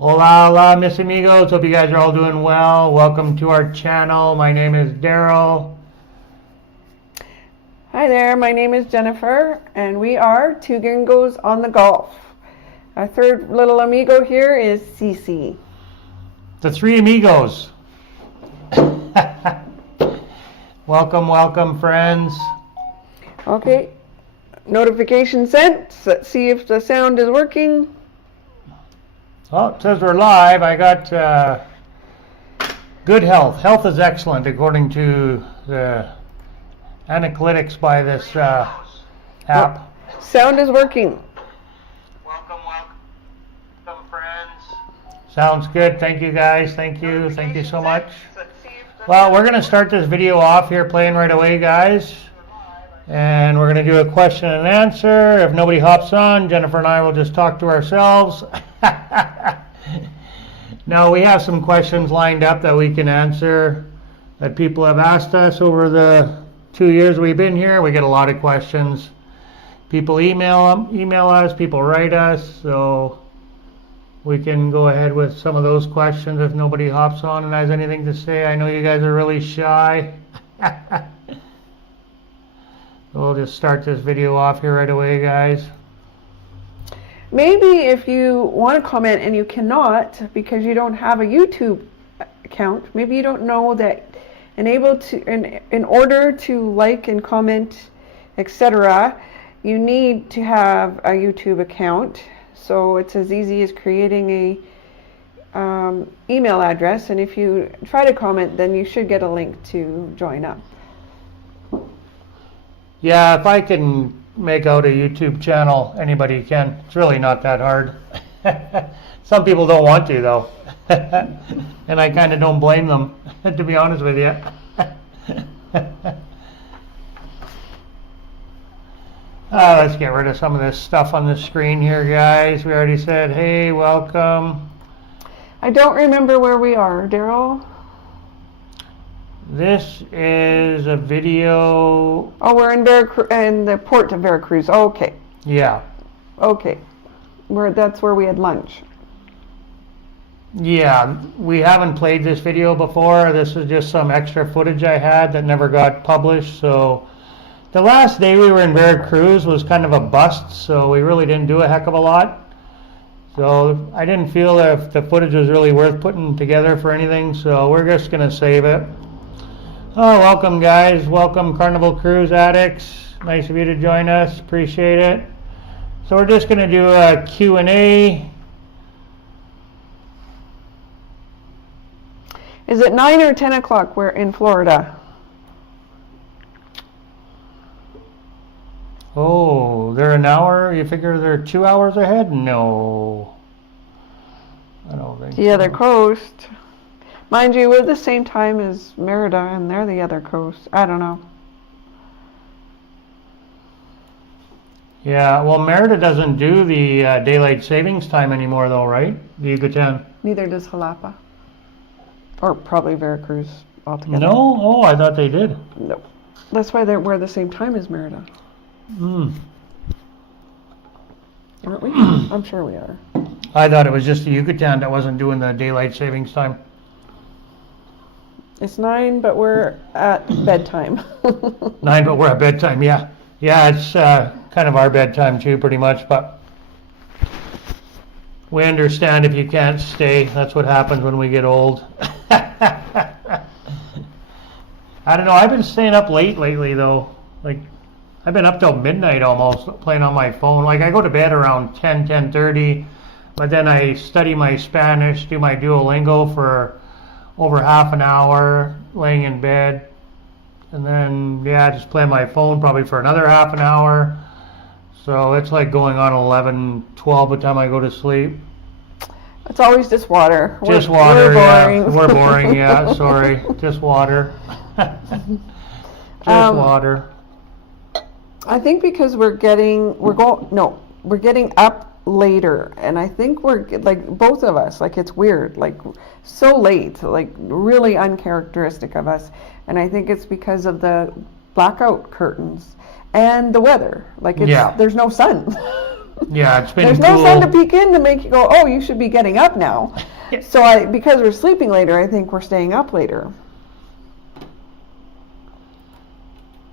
Hola, hola, mis amigos. Hope you guys are all doing well. Welcome to our channel. My name is Darryle. Hi there, my name is Jennifer, and we are two Gringos on the golf. Our third little amigo here is Cece. The three amigos. Welcome, welcome, friends. Okay, notification sent. Let's see if the sound is working. Well, it says we're live. I got good health. Health is excellent according to the analytics by this app. Sound is working. Welcome, friends. Sounds good. Thank you, guys. Thank you. Thank you so much. Well, we're going to start this video off here playing right away, guys. And we're going to do a question and answer. If nobody hops on, Jennifer and I will just talk to ourselves. Now, we have some questions lined up that we can answer that people have asked us over the 2 years we've been here. We get a lot of questions. People email us, people write us, so we can go ahead with some of those questions if nobody hops on and has anything to say. I know you guys are really shy. We'll just start this video off here right away, guys. Maybe if you want to comment and you cannot because you don't have a YouTube account, maybe you don't know that in order to like and comment, etc., you need to have a YouTube account. So it's as easy as creating a email address, and if you try to comment, then you should get a link to join up. Yeah, if I can make out a YouTube channel, anybody can. It's really not that hard. Some people don't want to, though. And I kind of don't blame them, to be honest with you. Let's get rid of some of this stuff on the screen here, guys. We already said, hey, welcome. I don't remember where we are, Darryle. This is a video. Oh, we're in the port of Veracruz. Okay. Yeah. Okay. That's where we had lunch. Yeah, we haven't played this video before. This is just some extra footage I had that never got published. So the last day we were in Veracruz was kind of a bust, so we really didn't do a heck of a lot. So I didn't feel if the footage was really worth putting together for anything, so we're just going to save it. Oh, welcome, guys. Welcome, Carnival Cruise addicts. Nice of you to join us. Appreciate it. So we're just going to do a Q&A. Is it 9 or 10 o'clock? We're in Florida. Oh, they're an hour? You figure they're 2 hours ahead? No. I don't think The other coast. Mind you, we're the same time as Merida, and they're the other coast. I don't know. Yeah, well, Merida doesn't do the daylight savings time anymore, though, right? The Yucatan. Neither does Jalapa. Or probably Veracruz altogether. No? Oh, I thought they did. No. That's why we're the same time as Merida. Aren't we? I'm sure we are. I thought it was just the Yucatan that wasn't doing the daylight savings time. It's 9, but we're at bedtime. 9, but we're at bedtime, yeah. Yeah, it's kind of our bedtime too, pretty much, but we understand if you can't stay. That's what happens when we get old. I don't know, I've been staying up late lately, though. Like, I've been up till midnight almost playing on my phone. Like, I go to bed around 10:30, but then I study my Spanish, do my Duolingo for over half an hour, laying in bed. And then, yeah, just play my phone probably for another half an hour. So it's like going on 11, 12 by the time I go to sleep. It's always just water. Just water, we're boring. Yeah. We're boring, yeah, sorry. Just water. Just water. I think because we're getting up later, and I think we're like both of us, like it's weird, like so late, like really uncharacteristic of us. And I think it's because of the blackout curtains and the weather. Like it's, there's no sun. Yeah, it's been There's cool. no sun to peek in to make you go, oh, you should be getting up now. So because we're sleeping later, I think we're staying up later.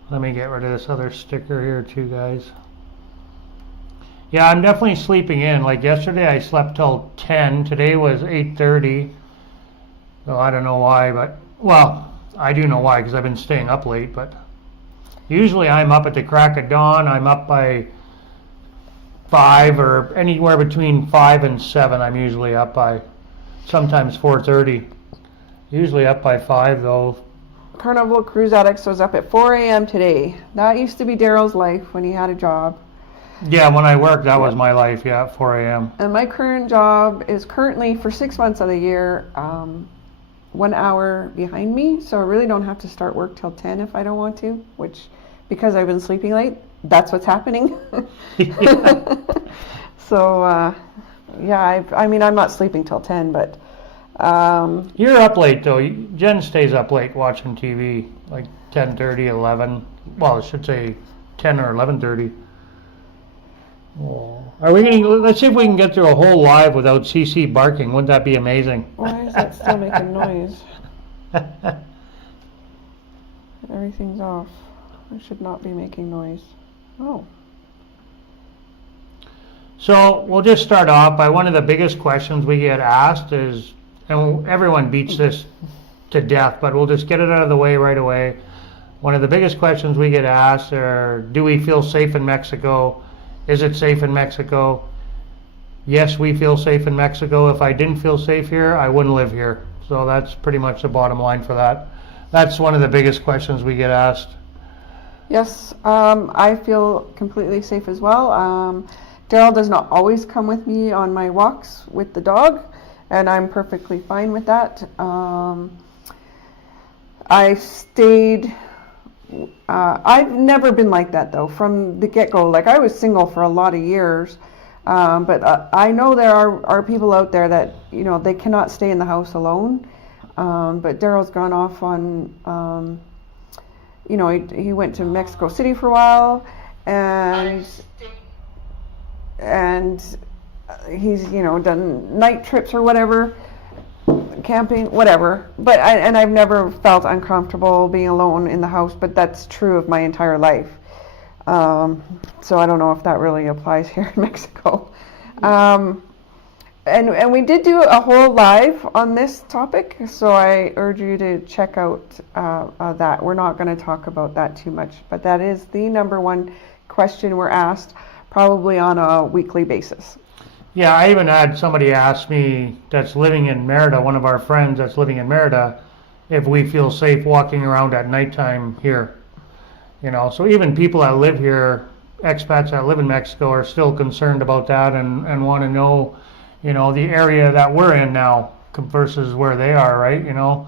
Let me get rid of this other sticker here too, guys. Yeah, I'm definitely sleeping in. Like yesterday I slept till 10. Today was 8:30. So I don't know why, but, well, I do know why because I've been staying up late, but usually I'm up at the crack of dawn. I'm up by 5 or anywhere between 5 and 7. I'm usually up by sometimes 4:30. Usually up by 5 though. Carnival Cruise Addicts was up at 4 a.m. today. That used to be Daryl's life when he had a job. Yeah, when I worked, that was my life, yeah, at 4 a.m. And my current job is currently, for 6 months of the year, 1 hour behind me. So I really don't have to start work till 10 if I don't want to, which, because I've been sleeping late, that's what's happening. So, yeah, I mean, I'm not sleeping till 10, but... You're up late, though. Jen stays up late watching TV, like 10:30, 11. Well, I should say 10 or 11:30. Oh. Are we gonna? Let's see if we can get through a whole live without Cece barking. Wouldn't that be amazing? Why is that still making noise? Everything's off. I should not be making noise. Oh. So we'll just start off by one of the biggest questions we get asked is, and everyone beats this to death, but we'll just get it out of the way right away. One of the biggest questions we get asked are, do we feel safe in Mexico? Is it safe in Mexico? Yes, we feel safe in Mexico. If I didn't feel safe here, I wouldn't live here. So that's pretty much the bottom line for that. That's one of the biggest questions we get asked. Yes, I feel completely safe as well. Daryl does not always come with me on my walks with the dog, and I'm perfectly fine with that. I stayed... I've never been like that though from the get-go. Like, I was single for a lot of years, but I know there are people out there that, you know, they cannot stay in the house alone. But Daryl's gone off on, you know, he went to Mexico City for a while, and he's, you know, done night trips or whatever. Camping, whatever, but I've never felt uncomfortable being alone in the house, but that's true of my entire life. So I don't know if that really applies here in Mexico. And we did do a whole live on this topic, so I urge you to check out that. We're not going to talk about that too much, but that is the number one question we're asked, probably on a weekly basis. Yeah, I even had somebody ask me that's living in Merida, one of our friends that's living in Merida, if we feel safe walking around at nighttime here. You know, so even people that live here, expats that live in Mexico, are still concerned about that and want to know, you know, the area that we're in now versus where they are, right? You know,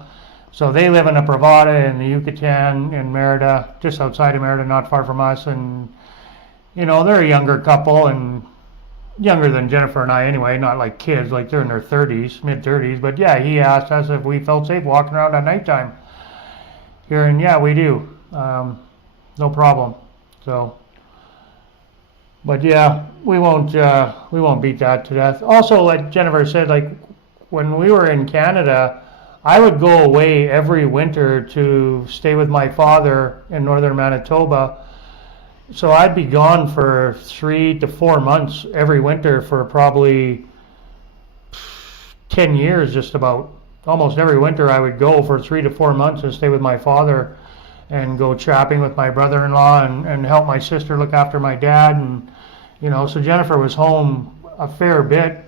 so they live in a Privada in the Yucatan in Merida, just outside of Merida, not far from us, and, you know, they're a younger couple and younger than Jennifer and I anyway, not like kids, like they're in their 30s, mid-30s. But yeah, he asked us if we felt safe walking around at nighttime here, and yeah, we do. No problem. So, but yeah, we won't beat that to death. Also, like Jennifer said, like when we were in Canada, I would go away every winter to stay with my father in northern Manitoba. So I'd be gone for 3 to 4 months every winter for probably 10 years, just about. Almost every winter I would go for 3 to 4 months and stay with my father and go shopping with my brother-in-law and help my sister look after my dad. And, you know, so Jennifer was home a fair bit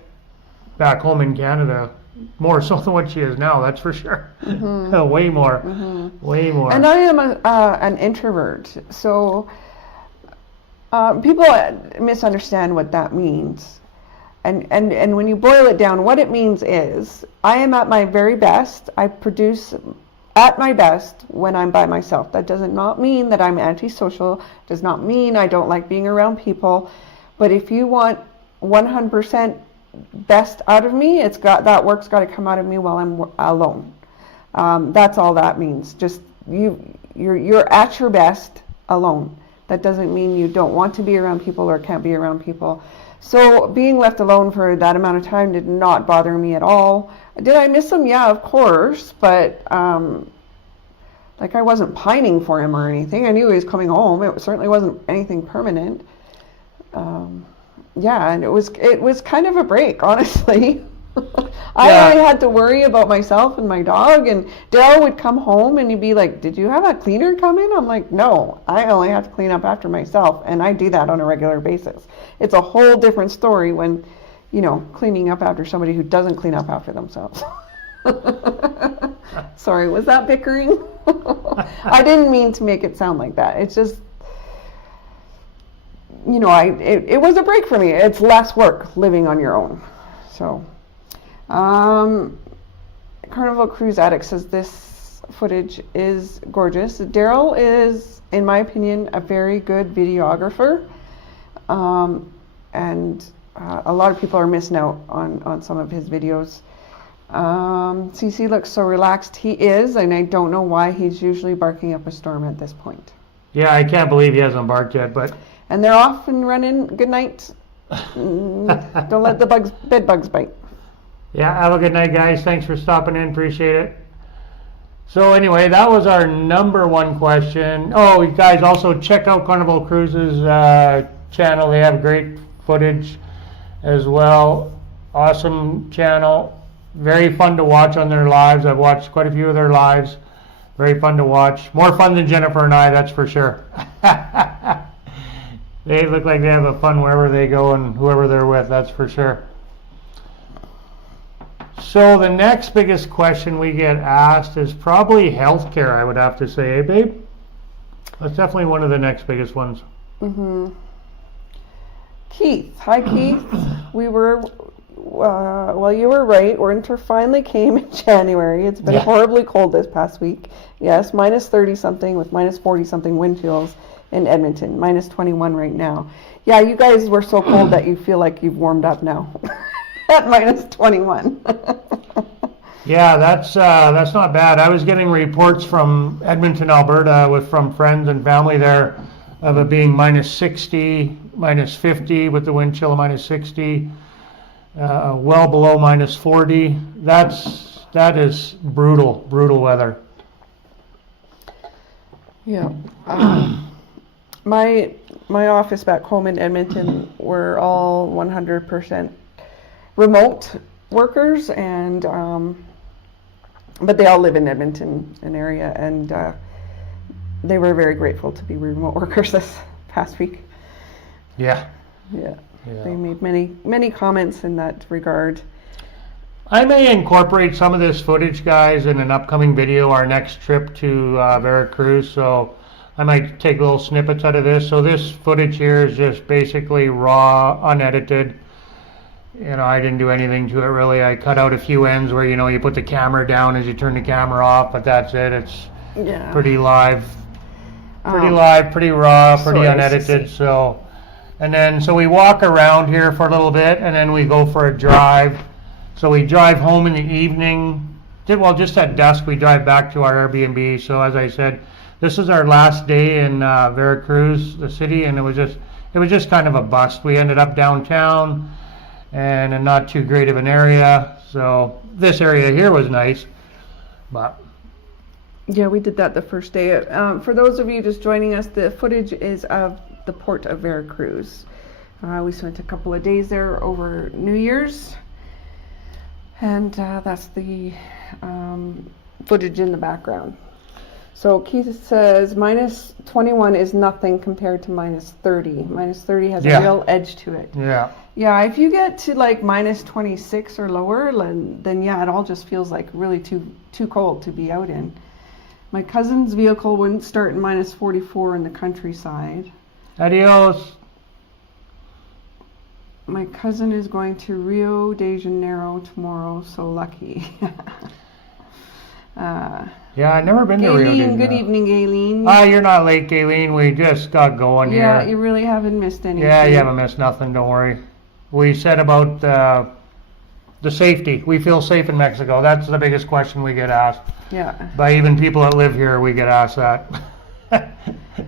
back home in Canada, more so than what she is now, that's for sure. Mm-hmm. Way more. Mm-hmm. Way more. And I am an introvert, so... people misunderstand what that means. And when you boil it down, what it means is, I am at my very best. I produce at my best when I'm by myself. That does not mean that I'm antisocial, does not mean I don't like being around people. But if you want 100% best out of me, that work's got to come out of me while I'm alone. That's all that means. Just you're at your best alone. That doesn't mean you don't want to be around people or can't be around people. So being left alone for that amount of time did not bother me at all. Did I miss him? Yeah, of course, but like I wasn't pining for him or anything. I knew he was coming home. It certainly wasn't anything permanent. Yeah, and it was kind of a break, honestly. I only had to worry about myself and my dog, and Daryl would come home and he'd be like, "Did you have a cleaner come in?" I'm like, "No, I only have to clean up after myself," and I do that on a regular basis. It's a whole different story when, cleaning up after somebody who doesn't clean up after themselves. Sorry, was that bickering? I didn't mean to make it sound like that. It's just, it was a break for me. It's less work living on your own. So, Carnival Cruise Addict says this footage is gorgeous. Daryl is, in my opinion, a very good videographer. And a lot of people are missing out on some of his videos. Cece looks so relaxed. He is, and I don't know why he's usually barking up a storm at this point. Yeah, I can't believe he hasn't barked yet, but... And they're off and running. Good night. Don't let the bed bugs bite. Yeah, have a good night, guys. Thanks for stopping in. Appreciate it. So anyway, that was our number one question. Oh, you guys also check out Carnival Cruises channel. They have great footage as well. Awesome channel. Very fun to watch on their lives. I've watched quite a few of their lives. Very fun to watch. More fun than Jennifer and I, that's for sure. They look like they have a fun wherever they go and whoever they're with, that's for sure. So the next biggest question we get asked is probably healthcare, I would have to say, eh, babe? That's definitely one of the next biggest ones. Mm-hmm. Keith. Hi, Keith. We were... well, you were right. Winter finally came in January. It's been horribly cold this past week. Yes, minus 30 something with minus 40 something wind chills in Edmonton. Minus 21 right now. Yeah, you guys were so cold that you feel like you've warmed up now at minus 21. Yeah, that's not bad. I was getting reports from Edmonton, Alberta, from friends and family there of it being minus 60, minus 50 with the wind chill of minus 60. Well below minus 40. That is brutal weather. Yeah. My office back home in Edmonton were all 100% remote workers, and but they all live in Edmonton, an area, and they were very grateful to be remote workers this past week. Yeah. Yeah. Yeah. They made many comments in that regard. I may incorporate some of this footage, guys, in an upcoming video, our next trip to Veracruz. So I might take little snippets out of this. So this footage here is just basically raw, unedited. I didn't do anything to it really. I cut out a few ends where, you put the camera down as you turn the camera off, but that's it. It's pretty live, pretty raw, pretty unedited. So. And then, so we walk around here for a little bit, and then we go for a drive. So we drive home in the evening. Just at dusk, we drive back to our Airbnb. So as I said, this is our last day in Veracruz, the city, and it was just kind of a bust. We ended up downtown, and in not too great of an area. So this area here was nice, but. Yeah, we did that the first day. For those of you just joining us, the footage is of the port of Veracruz. We spent a couple of days there over New Year's, and that's the footage in the background. So Keith says minus 21 is nothing compared to minus 30. Minus 30 has a real edge to it. Yeah, if you get to like minus 26 or lower, then yeah, it all just feels like really too cold to be out in. My cousin's vehicle wouldn't start in minus 44 in the countryside. Adios. My cousin is going to Rio de Janeiro tomorrow, so lucky. Yeah, I've never been to Rio de Janeiro. Good evening, Gayleen. You're not late, Gayleen. We just got going here. Yeah, you really haven't missed anything. Yeah, you haven't missed nothing, don't worry. We said about the safety. We feel safe in Mexico. That's the biggest question we get asked. Yeah. By even people that live here, we get asked that.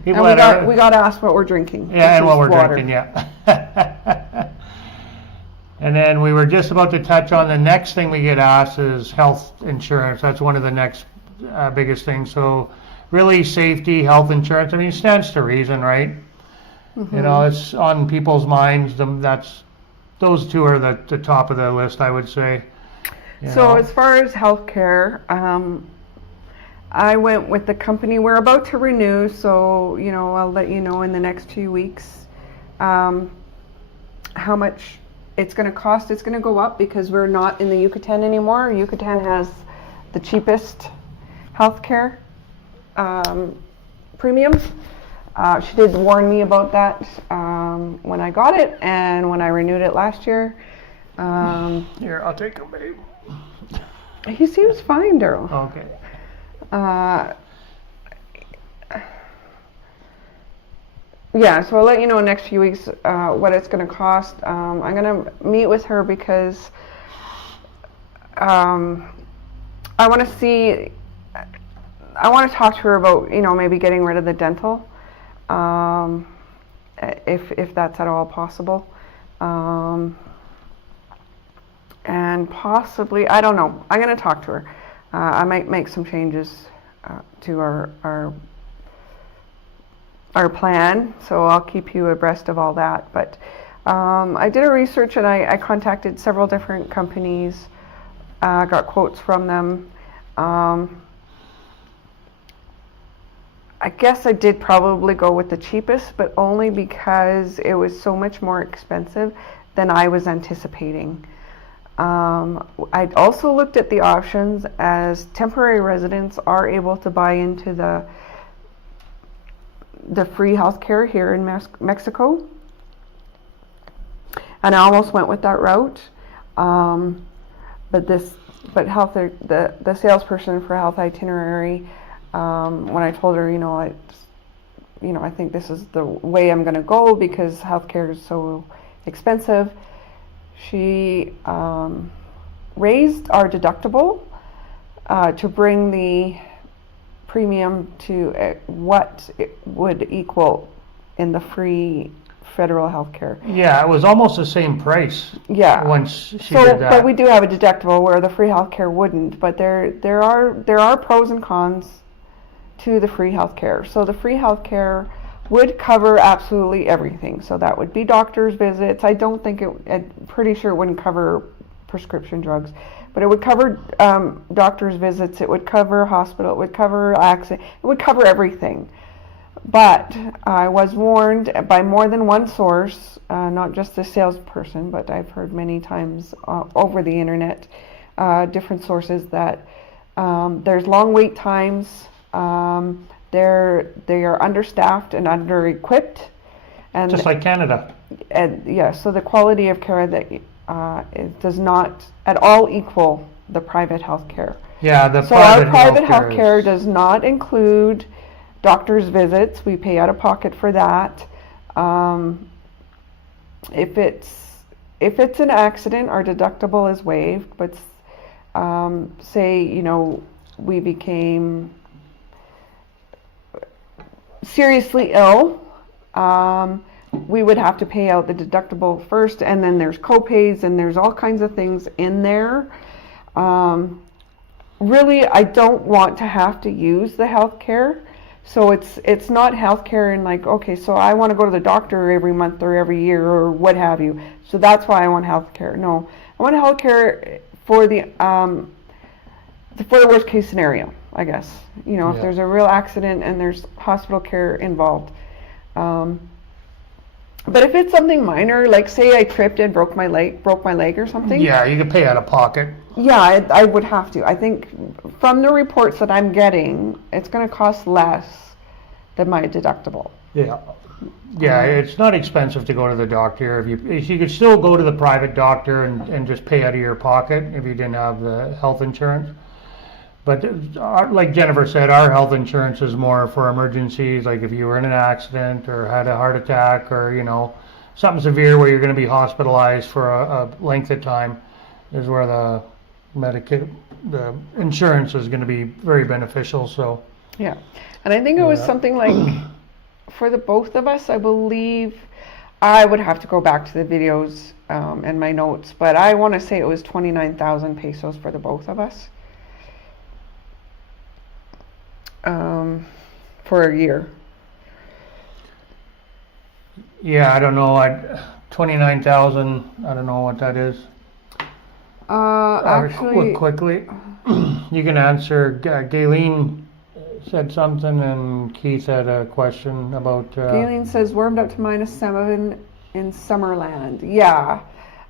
People And that we got asked what we're drinking. yeah, and which what is we're water. drinking, yeah. And then we were just about to touch on the next thing we get asked is health insurance. That's one of the next biggest things. So really safety, health insurance, I mean, it stands to reason, right? You know, it's on people's minds. Those two are the top of the list, I would say. You So know. as far as healthcare, I went with the company we're about to renew. So I'll let you know in the next few weeks how much it's going to cost. It's going to go up because we're not in the Yucatan anymore. Yucatan has the cheapest healthcare premiums. She did warn me about that when I got it and when I renewed it last year. Here, I'll take him, babe. He seems fine, Daryl. Okay. Yeah, so I'll let you know in the next few weeks what it's going to cost. I'm going to meet with her because I want to talk to her about, maybe getting rid of the dental, if that's at all possible. And possibly, I don't know, I'm going to talk to her. I might make some changes to our plan, so I'll keep you abreast of all that. But I did a research and I contacted several different companies, got quotes from them. I guess I did probably go with the cheapest, but only because it was so much more expensive than I was anticipating. I also looked at the options as temporary residents are able to buy into the free healthcare here in Mexico, and I almost went with that route. But the salesperson for Health Itinerary, when I told her, I think this is the way I'm going to go because healthcare is so expensive. She raised our deductible to bring the premium to what it would equal in the free federal health care. Yeah, it was almost the same price. Yeah. Once she did that. But we do have a deductible where the free health care wouldn't. But there are pros and cons to the free health care. So the free health care would cover absolutely everything. So that would be doctor's visits. I'm pretty sure it wouldn't cover prescription drugs, but it would cover doctor's visits. It would cover hospital. It would cover accident. It would cover everything. But I was warned by more than one source, not just the salesperson, but I've heard many times over the internet, different sources that there's long wait times. They are understaffed and under-equipped, and Just like Canada. And yeah, so the quality of care that it does not at all equal the private health care. Yeah, So our private health care does not include doctor's visits. We pay out of pocket for that. If it's an accident, our deductible is waived. But say we became seriously ill, we would have to pay out the deductible first, and then there's co-pays and there's all kinds of things in there. Really, I don't want to have to use the health care. So it's not health care and like, okay, so I want to go to the doctor every month or every year or what have you. So that's why I want health care. No, I want health care for the worst case scenario, I guess. If there's a real accident and there's hospital care involved. But if it's something minor, like say I tripped and broke my leg or something. Yeah, you could pay out of pocket. Yeah, I would have to. I think from the reports that I'm getting, it's going to cost less than my deductible. Yeah. Yeah, it's not expensive to go to the doctor. If you could still go to the private doctor and just pay out of your pocket if you didn't have the health insurance. But like Jennifer said, our health insurance is more for emergencies, like if you were in an accident or had a heart attack or, something severe where you're going to be hospitalized for a length of time is where the insurance is going to be very beneficial. So yeah, and I think it was something like for the both of us, I believe, I would have to go back to the videos and my notes, but I want to say it was 29,000 pesos for the both of us for a year. Yeah, I don't know. 29,000. I don't know what that is. Actually, Quickly, you can answer. Galen said something, and Keith had a question about. Galen says warmed up to -7 in Summerland. Yeah,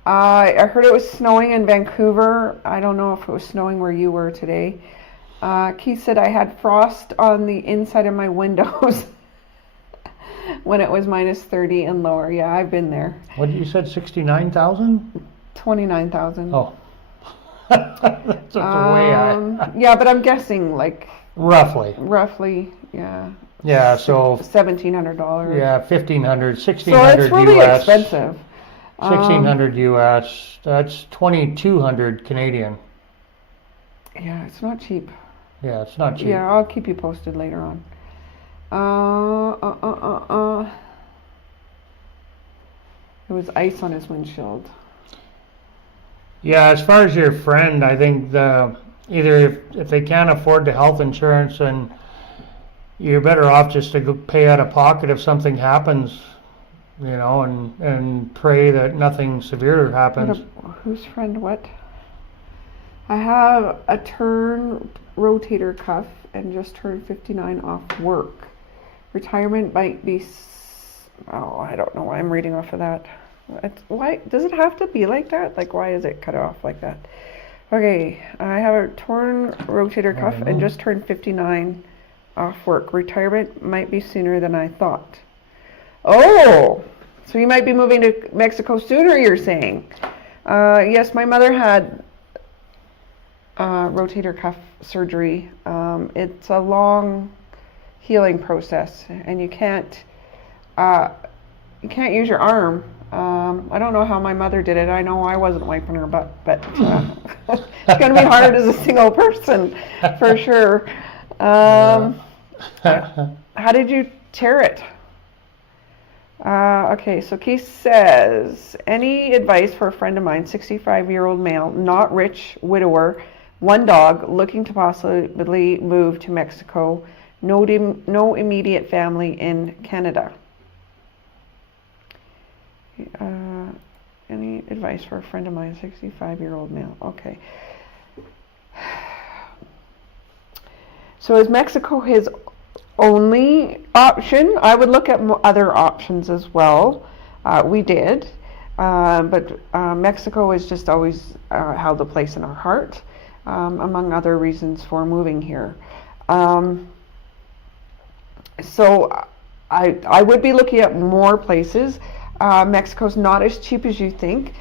I heard it was snowing in Vancouver. I don't know if it was snowing where you were today. Keith said I had frost on the inside of my windows when it was -30 and lower. Yeah, I've been there. What did you said? 69,000? 29,000. Oh, that's way high. Yeah, but I'm guessing like Roughly. yeah. Yeah, so $1,700. yeah, 1,500, So 1,600 it's really US. expensive. 1,600 US. That's 2,200 Canadian. Yeah, it's not cheap. Yeah, it's not cheap. Yeah, I'll keep you posted later on. There was ice on his windshield. Yeah, as far as your friend, I think either if they can't afford the health insurance, and you're better off just to go pay out of pocket if something happens, and pray that nothing severe happens. Whose friend what? I have a turn rotator cuff and just turned 59 off work. Retirement might be, I don't know why I'm reading off of that. Why does it have to be like that? Like, why is it cut off like that? Okay, I have a torn rotator cuff and just turned 59 off work. Retirement might be sooner than I thought. Oh, so you might be moving to Mexico sooner, you're saying? Yes, my mother had rotator cuff surgery. It's a long healing process, and you can't use your arm. I don't know how my mother did it. I know I wasn't wiping her butt, but it's going to be hard as a single person for sure. How did you tear it? Okay, so Keith says, any advice for a friend of mine, 65-year-old male, not rich, widower, one dog, looking to possibly move to Mexico, no immediate family in Canada? Any advice for a friend of mine, 65-year-old male? Okay. So is Mexico his only option? I would look at other options as well. We did. But Mexico has just always held a place in our heart, among other reasons for moving here. So I would be looking at more places. Mexico's not as cheap as you think.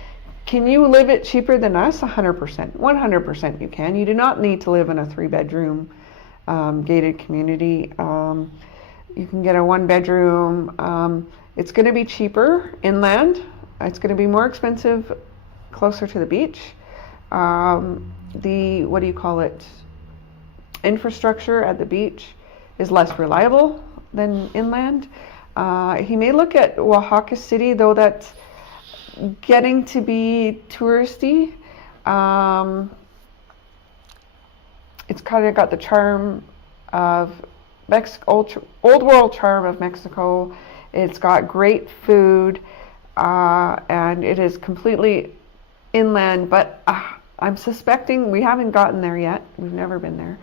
Can you live it cheaper than us? 100%. 100% you can. You do not need to live in a 3-bedroom gated community. You can get a 1-bedroom. It's going to be cheaper inland. It's going to be more expensive closer to the beach. What do you call it? Infrastructure at the beach is less reliable than inland. He may look at Oaxaca City, though that's getting to be touristy. It's kind of got the charm of Mexico, old world charm of Mexico. It's got great food, and it is completely inland, but I'm suspecting, we haven't gotten there yet, we've never been there,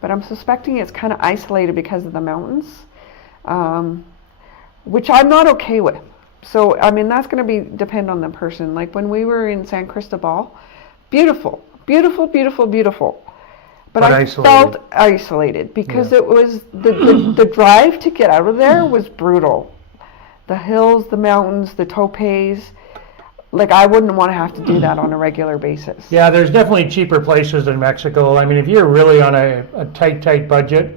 but I'm suspecting it's kind of isolated because of the mountains, which I'm not okay with. So, I mean, that's going to depend on the person. Like when we were in San Cristobal, beautiful, beautiful, beautiful, beautiful. But I isolated. felt isolated because it was the drive to get out of there was brutal. The hills, the mountains, the topes. Like, I wouldn't want to have to do that on a regular basis. Yeah, there's definitely cheaper places than Mexico. I mean, if you're really on a tight budget,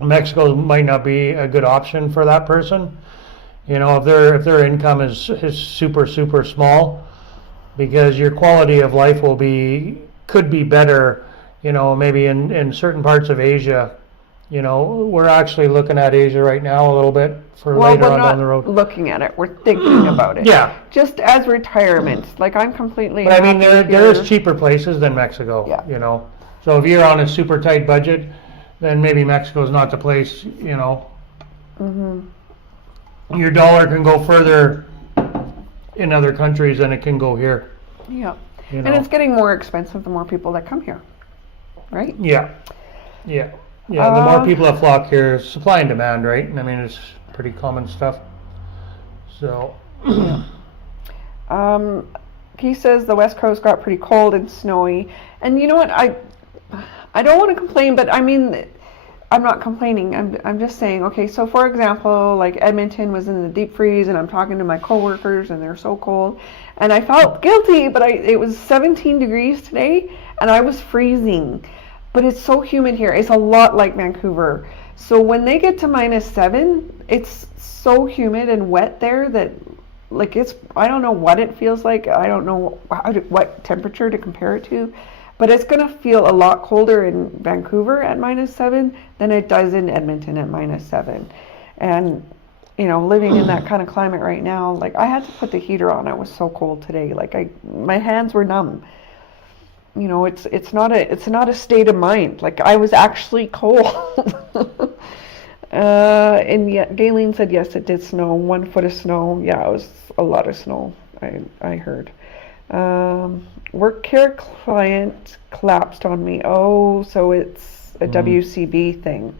Mexico might not be a good option for that person. You know, if their income is super small, because your quality of life could be better. You know, maybe in certain parts of Asia, we're actually looking at Asia right now a little bit for Well, later we're on not down the road. looking at it. We're thinking about it. Yeah. Just as retirement. Like, I'm completely But I mean, happy there's here. cheaper places than Mexico, Yeah. So if you're on a super tight budget, then maybe Mexico's not the place, Your dollar can go further in other countries than it can go here. Yeah. You And know. it's getting more expensive the more people that come here. Right? Yeah. The more people that flock here, supply and demand, right? I mean, it's pretty common stuff. So. He says the West Coast got pretty cold and snowy. And you know what? I don't want to complain, but I mean, I'm not complaining. I'm just saying, okay, so for example, like Edmonton was in the deep freeze, and I'm talking to my coworkers, and they're so cold. And I felt guilty, but it was 17 degrees today, and I was freezing. But it's so humid here. It's a lot like Vancouver. So when they get to -7, it's so humid and wet there that, like, I don't know what it feels like. I don't know what temperature to compare it to. But it's going to feel a lot colder in Vancouver at -7 than it does in Edmonton at -7. And, living in that kind of climate right now, like, I had to put the heater on. It was so cold today. Like, my hands were numb. It's not a state of mind. Like, I was actually cold. And yet, Galen said, yes, it did snow. 1 foot of snow. Yeah, it was a lot of snow, I heard. Work care client collapsed on me. Oh, so it's a WCB thing.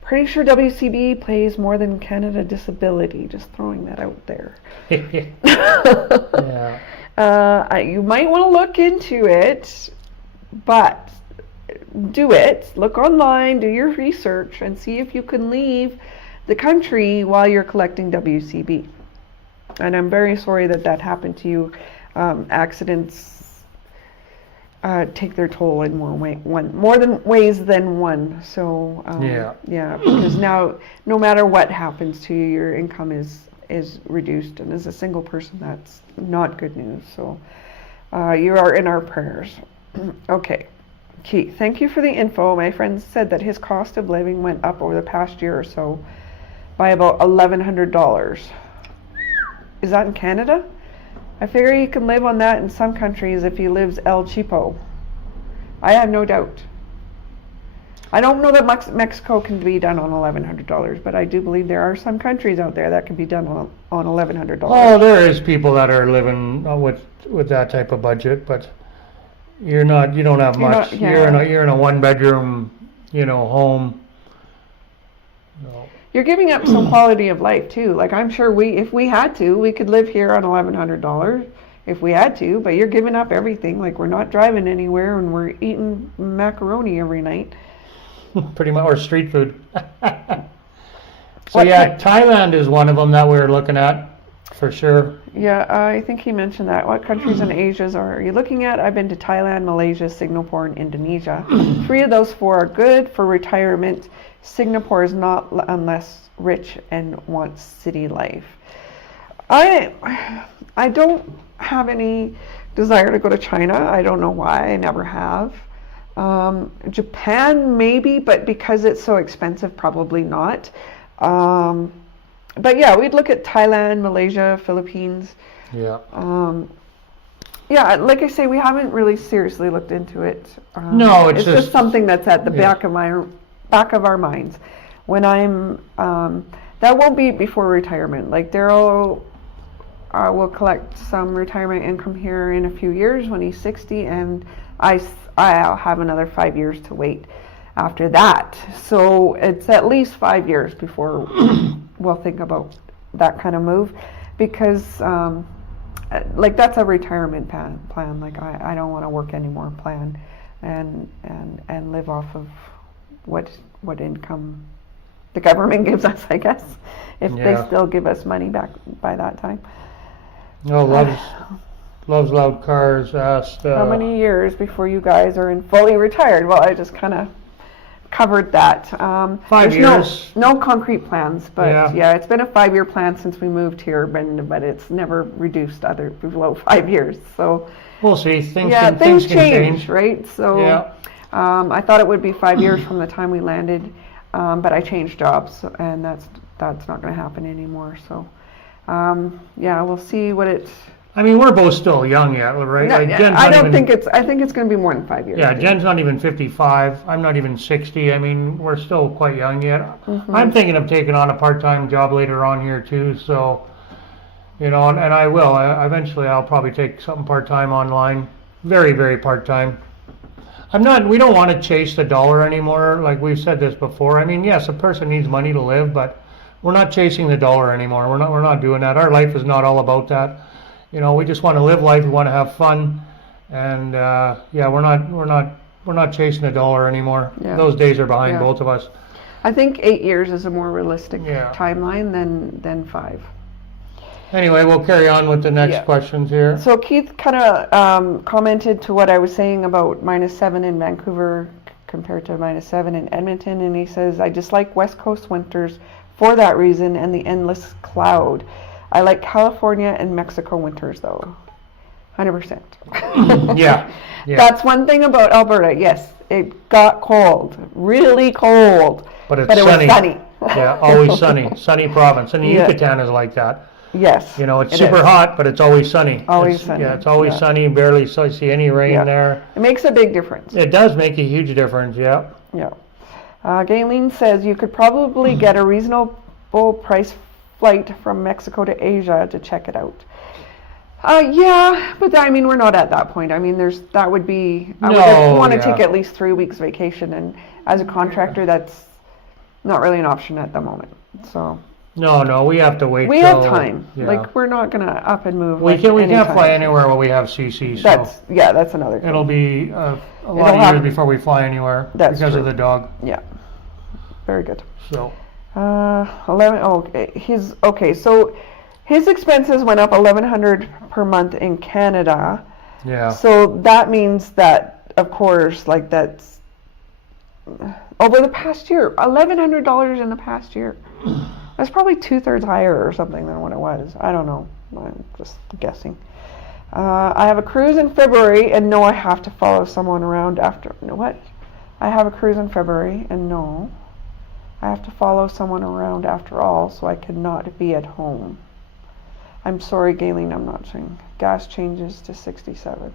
Pretty sure WCB pays more than Canada Disability. Just throwing that out there. Yeah. You might want to look into it, but do it. Look online, do your research, and see if you can leave the country while you're collecting WCB. And I'm very sorry that happened to you. Accidents take their toll in more than ways than one. So because now, no matter what happens to you, your income is reduced, and as a single person, that's not good news. So you are in our prayers. Okay, Keith, thank you for the info. My friend said that his cost of living went up over the past year or so by about $1,100. Is that in Canada? I figure you can live on that in some countries if he lives El Cheapo. I have no doubt. I don't know that Mexico can be done on $1,100, but I do believe there are some countries out there that can be done on $1,100. Oh, there is people that are living with that type of budget, but you don't have much. You're in a 1-bedroom, home. No. You're giving up some quality of life too. Like, I'm sure if we had to, we could live here on $1,100 if we had to, but you're giving up everything. Like, we're not driving anywhere and we're eating macaroni every night. Pretty much, or street food. So Thailand is one of them that we're looking at for sure. Yeah, I think he mentioned that. What countries in Asia are you looking at? I've been to Thailand, Malaysia, Singapore, and Indonesia. 3 of those 4 are good for retirement. Singapore is not unless rich and wants city life. I don't have any desire to go to China. I don't know why. I never have. Japan maybe, but because it's so expensive, probably not. But yeah, we'd look at Thailand, Malaysia, Philippines. Yeah. Yeah, like I say, we haven't really seriously looked into it. No, it's just something that's at the back of our minds. When I'm, that won't be before retirement. Like, Daryl will collect some retirement income here in a few years when he's 60, and I'll have another 5 years to wait after that. So it's at least 5 years before we'll think about that kind of move, because like, that's a retirement plan. Like, I don't want to work anymore plan and live off of what income the government gives us, I guess, if they still give us money back by that time. No, loves loud cars asked how many years before you guys are fully retired? Well, I just kind of covered that. 5 years. No concrete plans, but yeah, it's been a 5-year plan since we moved here, but it's never reduced below 5 years. So we'll see. Things can change, right? So I thought it would be 5 years from the time we landed. but I changed jobs, and that's not going to happen anymore. So, yeah, we'll see what it's. I mean, we're both still young yet, right? No, Like, Jen's I not don't even, think it's. I think it's going to be more than 5 years. Yeah, Jen's not even 55. I'm not even 60. I mean, we're still quite young yet. Mm-hmm. I'm thinking of taking on a part-time job later on here too. So, and I will. Eventually, I'll probably take something part-time online. Very, very part-time. We don't want to chase the dollar anymore. Like we've said this before. I mean, yes, a person needs money to live, but we're not chasing the dollar anymore. We're not doing that. Our life is not all about that. We just want to live life. We want to have fun, and yeah, we're not chasing the dollar anymore. Yeah. Those days are behind both of us. I think 8 years is a more realistic Yeah. timeline than 5. Anyway, we'll carry on with the next questions here. So Keith kind of commented to what I was saying about -7 in Vancouver compared to -7 in Edmonton, and he says, I dislike West Coast winters for that reason and the endless cloud. I like California and Mexico winters though. 100%. Yeah. That's one thing about Alberta. Yes, it got cold, really cold, but it was sunny. Yeah, always sunny. Sunny province. And the Yucatan is like that. Yes. It's super hot, but it's always sunny. Always sunny. Yeah, it's always sunny. Barely see any rain there. It makes a big difference. It does make a huge difference, yeah. Yeah. Gayleen says you could probably get a reasonable price flight from Mexico to Asia to check it out. Yeah, but I mean, we're not at that point. I mean, that would be, I would want to take at least 3 weeks vacation, and as a contractor, that's not really an option at the moment. So. No, we have to wait. We have time. Yeah. Like, we're not gonna up and move. We can't fly anywhere where we have Cece. So that's another thing. It'll be a lot of years before we fly anywhere because of the dog. Yeah. Very good. So. 11. Okay. So his expenses went up $1,100 per month in Canada. Yeah. So that means that, of course, like that's over the past year, $1,100 in the past year. That's probably 2/3 higher or something than what it was. I don't know. I'm just guessing. I have a cruise in February, and no, I have to follow someone around after. What? I have a cruise in February, and no, I have to follow someone around after all, so I cannot be at home. I'm sorry, Gayleen, I'm not saying. Gas changes to 67.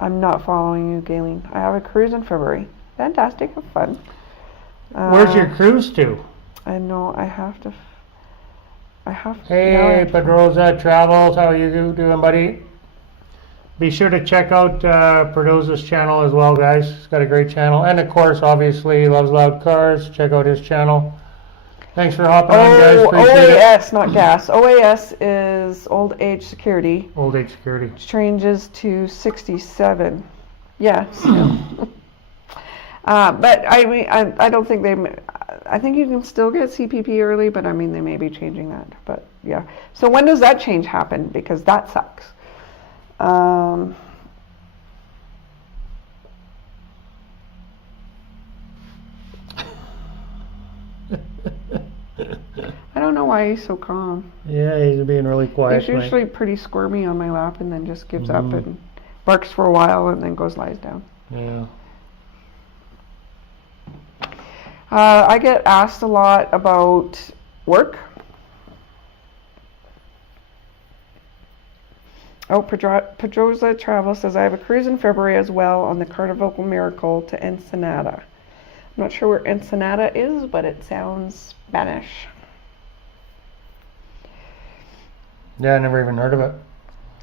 I'm not following you, Gayleen. I have a cruise in February. Fantastic, have fun. Where's your cruise to? I know, I have to. Hey, Pedroza Travels, how are you doing, buddy? Be sure to check out Pedroza's channel as well, guys. He's got a great channel. And of course, obviously, he loves loud cars. Check out his channel. Thanks for hopping on, guys. Appreciate OAS, not gas. OAS is old age security. Old age security. Which changes to 67. Yes. But I mean, I don't think I think you can still get CPP early, but I mean, they may be changing that. But yeah. So when does that change happen? Because that sucks. I don't know why he's so calm. Yeah, he's being really quiet. He's usually pretty squirmy on my lap and then just gives up and barks for a while and then lies down. Yeah. I get asked a lot about work. Oh, Pedroza Travel says, I have a cruise in February as well on the Carnival Miracle to Ensenada. I'm not sure where Ensenada is, but it sounds Spanish. Yeah, I never even heard of it.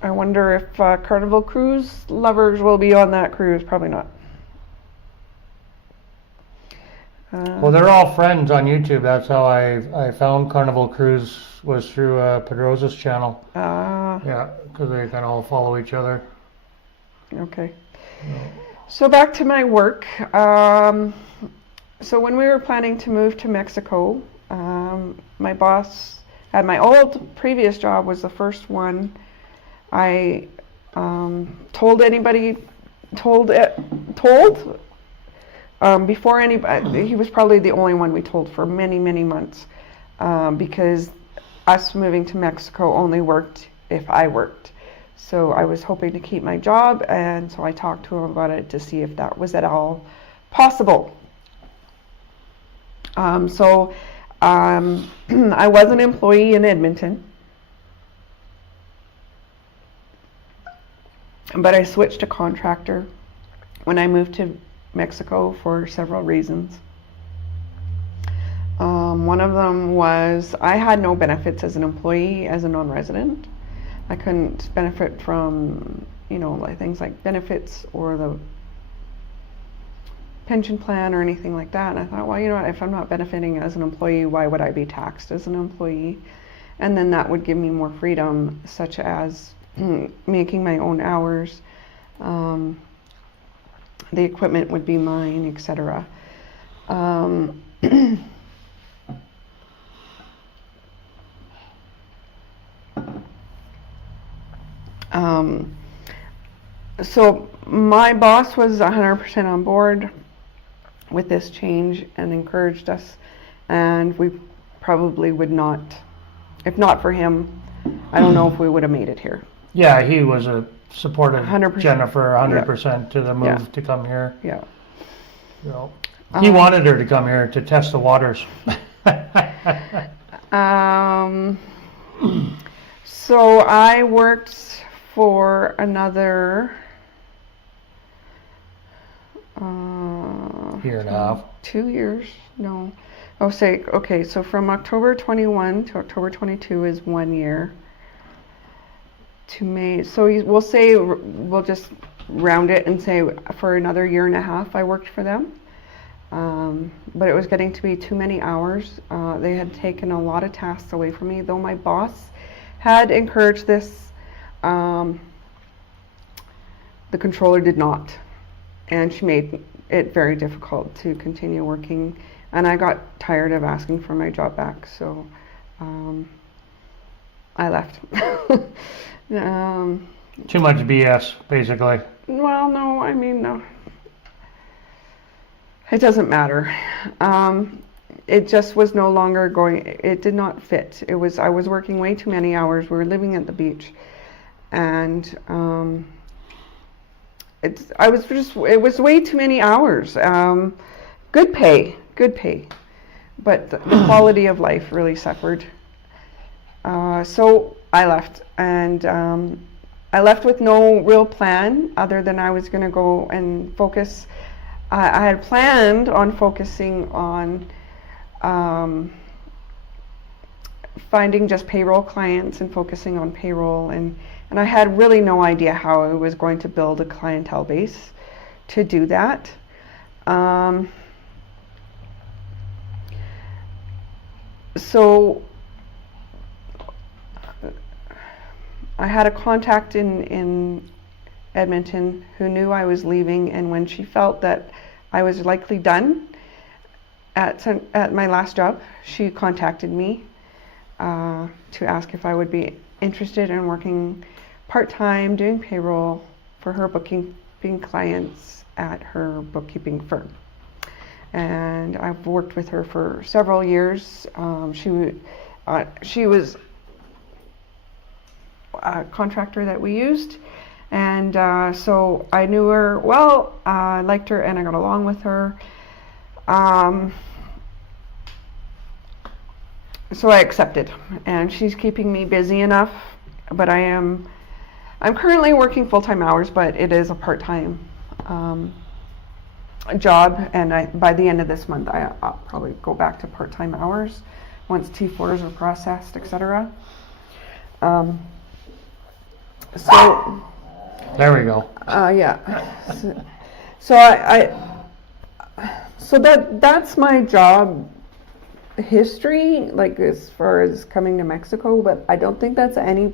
I wonder if Carnival Cruise lovers will be on that cruise. Probably not. Well, they're all friends on YouTube. That's how I found Carnival Cruise, was through Pedroza's channel. Yeah, because they kind of all follow each other. Okay. So back to my work. So when we were planning to move to Mexico, my boss at my old previous job was the first one I told before anybody. He was probably the only one we told for many, many months, because us moving to Mexico only worked if I worked. So I was hoping to keep my job, and so I talked to him about it to see if that was at all possible. I was an employee in Edmonton, but I switched to contractor when I moved to Mexico for several reasons. One of them was I had no benefits as an employee, as a non-resident. I couldn't benefit from, like things like benefits or the pension plan or anything like that. And I thought, well, if I'm not benefiting as an employee, why would I be taxed as an employee? And then that would give me more freedom, such as making my own hours. The equipment would be mine, etc. So my boss was 100% on board with this change and encouraged us, and we probably would not, if not for him, I don't know if we would have made it here. Yeah, he was a supportive 100%. Jennifer 100% to the move to come here. Yeah. He wanted her to come here to test the waters. So I worked for another year and a half. 2 years. No. So from October 21 to October 22 is 1 year. To May, so we'll just round it and say for another year and a half I worked for them. But it was getting to be too many hours. They had taken a lot of tasks away from me, though my boss had encouraged this. The controller did not, and she made it very difficult to continue working, and I got tired of asking for my job back, so I left. Too much BS, basically. Well, no, no. It doesn't matter. It just was no longer going, it did not fit. I was working way too many hours. We were living at the beach, and it was way too many hours. Good pay, but the quality of life really suffered. So I left, and I left with no real plan other than I was going to go and focus. I had planned on focusing on finding just payroll clients and focusing on payroll, and I had really no idea how I was going to build a clientele base to do that. So I had a contact in Edmonton who knew I was leaving, and when she felt that I was likely done at my last job, she contacted me to ask if I would be interested in working part-time doing payroll for her bookkeeping clients at her bookkeeping firm. And I've worked with her for several years. She was a contractor that we used, and so I knew her well. I liked her and I got along with her. So I accepted, and she's keeping me busy enough, but I'm currently working full-time hours, but it is a part-time job, and by the end of this month I'll probably go back to part-time hours once T4s are processed, etc. So there we go. Yeah. So that's my job history, like as far as coming to Mexico, but I don't think that's any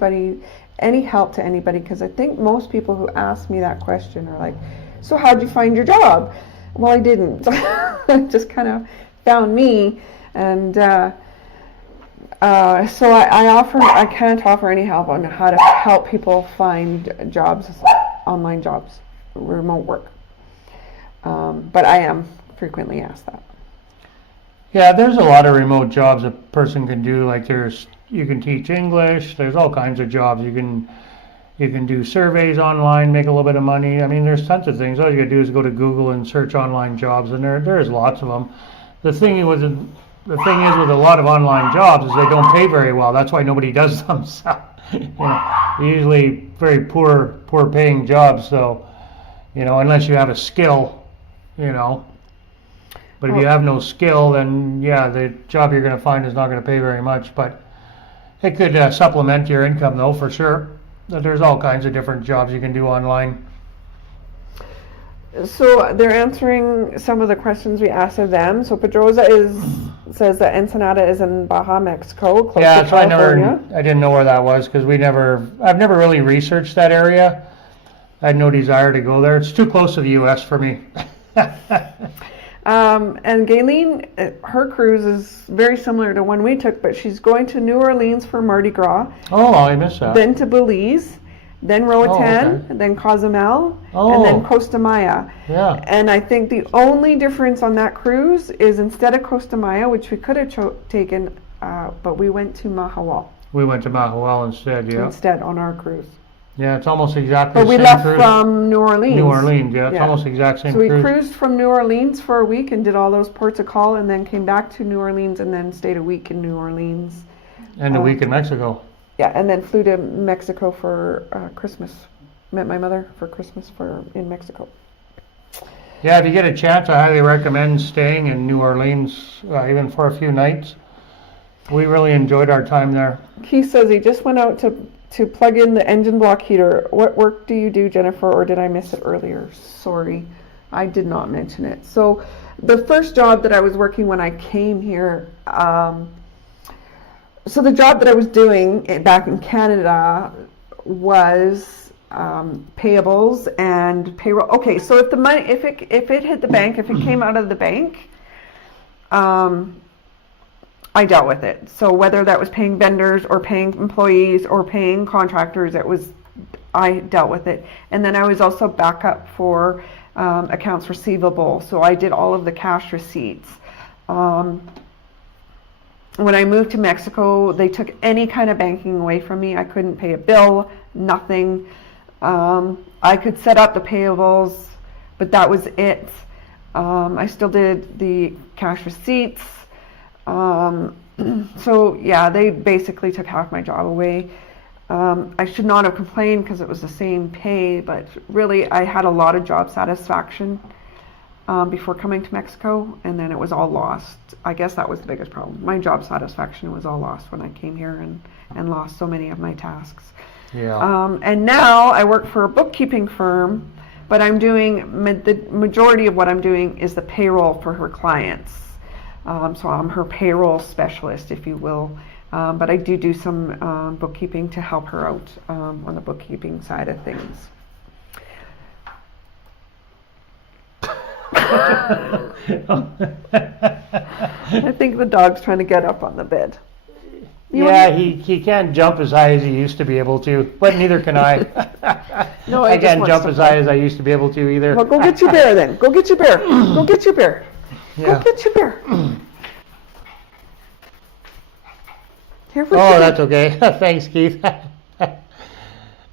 help to anybody, because I think most people who ask me that question are like, so how'd you find your job? Well, I didn't. I just kind of found me, and so I can't offer any help on how to help people find jobs, online jobs, remote work. But I am frequently asked that. Yeah, there's a lot of remote jobs a person can do. Like you can teach English. There's all kinds of jobs. You can You can do surveys online, make a little bit of money. I mean, there's tons of things. All you gotta do is go to Google and search online jobs, and there's lots of them. The thing is with a lot of online jobs is they don't pay very well. That's why nobody does them. So, they're usually very poor paying jobs. So, unless you have a skill, But if you have no skill, then yeah, the job you're going to find is not going to pay very much. But it could supplement your income, though, for sure. There's all kinds of different jobs you can do online. So they're answering some of the questions we asked of them. So Pedroza says that Ensenada is in Baja, Mexico, close to So California. I didn't know where that was because I've never really researched that area. I had no desire to go there. It's too close to the U.S. for me. And Gayleen, her cruise is very similar to one we took, but she's going to New Orleans for Mardi Gras. Oh, I missed that. Then to Belize, then Roatan, okay. then Cozumel, Oh. and then Costa Maya. Yeah. And I think the only difference on that cruise is instead of Costa Maya, which we could have taken, but we went to Mahawal We went to Mahual instead, yeah. instead on our cruise. Yeah, it's almost exactly But the we same left cruise. from New Orleans. New Orleans, yeah. It's Yeah. almost the exact same So we cruise. cruised from New Orleans for a week and did all those ports of call, and then came back to New Orleans and then stayed a week in New Orleans. And a week in Mexico. Yeah, and then flew to Mexico for Christmas. Met my mother for Christmas in Mexico. Yeah, if you get a chance, I highly recommend staying in New Orleans, even for a few nights. We really enjoyed our time there. He says he just went out to plug in the engine block heater. What work do you do, Jennifer, or did I miss it earlier? Sorry, I did not mention it. So the first job that I was working when I came here, so the job that I was doing back in Canada was payables and payroll. Okay, so if the money, if it hit the bank, if it came out of the bank, I dealt with it. So whether that was paying vendors or paying employees or paying contractors, I dealt with it. And then I was also backup for accounts receivable. So I did all of the cash receipts. When I moved to Mexico, they took any kind of banking away from me. I couldn't pay a bill, nothing. I could set up the payables, but that was it. I still did the cash receipts. So yeah, they basically took half my job away. I should not have complained because it was the same pay, but really I had a lot of job satisfaction before coming to Mexico, and then it was all lost. I guess that was the biggest problem. My job satisfaction was all lost when I came here and lost so many of my tasks. Yeah. And now I work for a bookkeeping firm, but I'm doing, the majority of what I'm doing is the payroll for her clients. So I'm her payroll specialist, if you will. But I do some bookkeeping to help her out on the bookkeeping side of things. I think the dog's trying to get up on the bed. He can't jump as high as he used to be able to, but neither can I. No, I he just can't wants jump to as play. high as I used to be able to either. Well, go get your bear then. Go get your bear. Go get your bear. Yeah. Go get your bear. Here for Oh, that's okay. Thanks, Keith.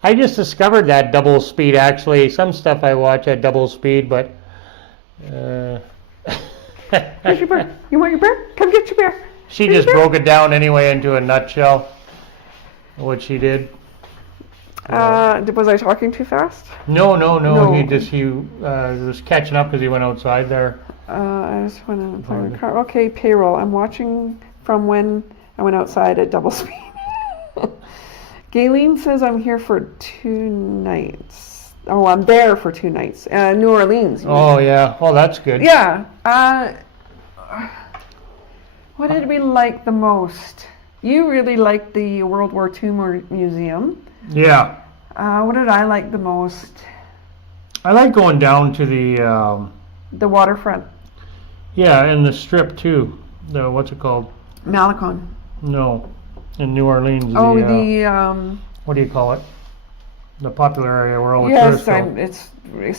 I just discovered that double speed, actually. Some stuff I watch at double speed, but... Here's your bear. You want your bear? Come get your bear. She Here's just your bear. broke it down anyway into a nutshell, what she did. Was I talking too fast? No. No. He was catching up because he went outside there. I just want to play the car. Okay, payroll. I'm watching from when I went outside at double speed. Gayleen says I'm here for 2 nights. Oh, I'm there for 2 nights. New Orleans. Oh, yeah. Oh, that's good. Yeah. What did we like the most? You really liked the World War II Museum. Yeah. What did I like the most? I like going down to The waterfront. yeah, and the strip too. What's it called? Malecon. No, in New Orleans. Oh, What do you call it? The popular area where all the yes, tourists go. it's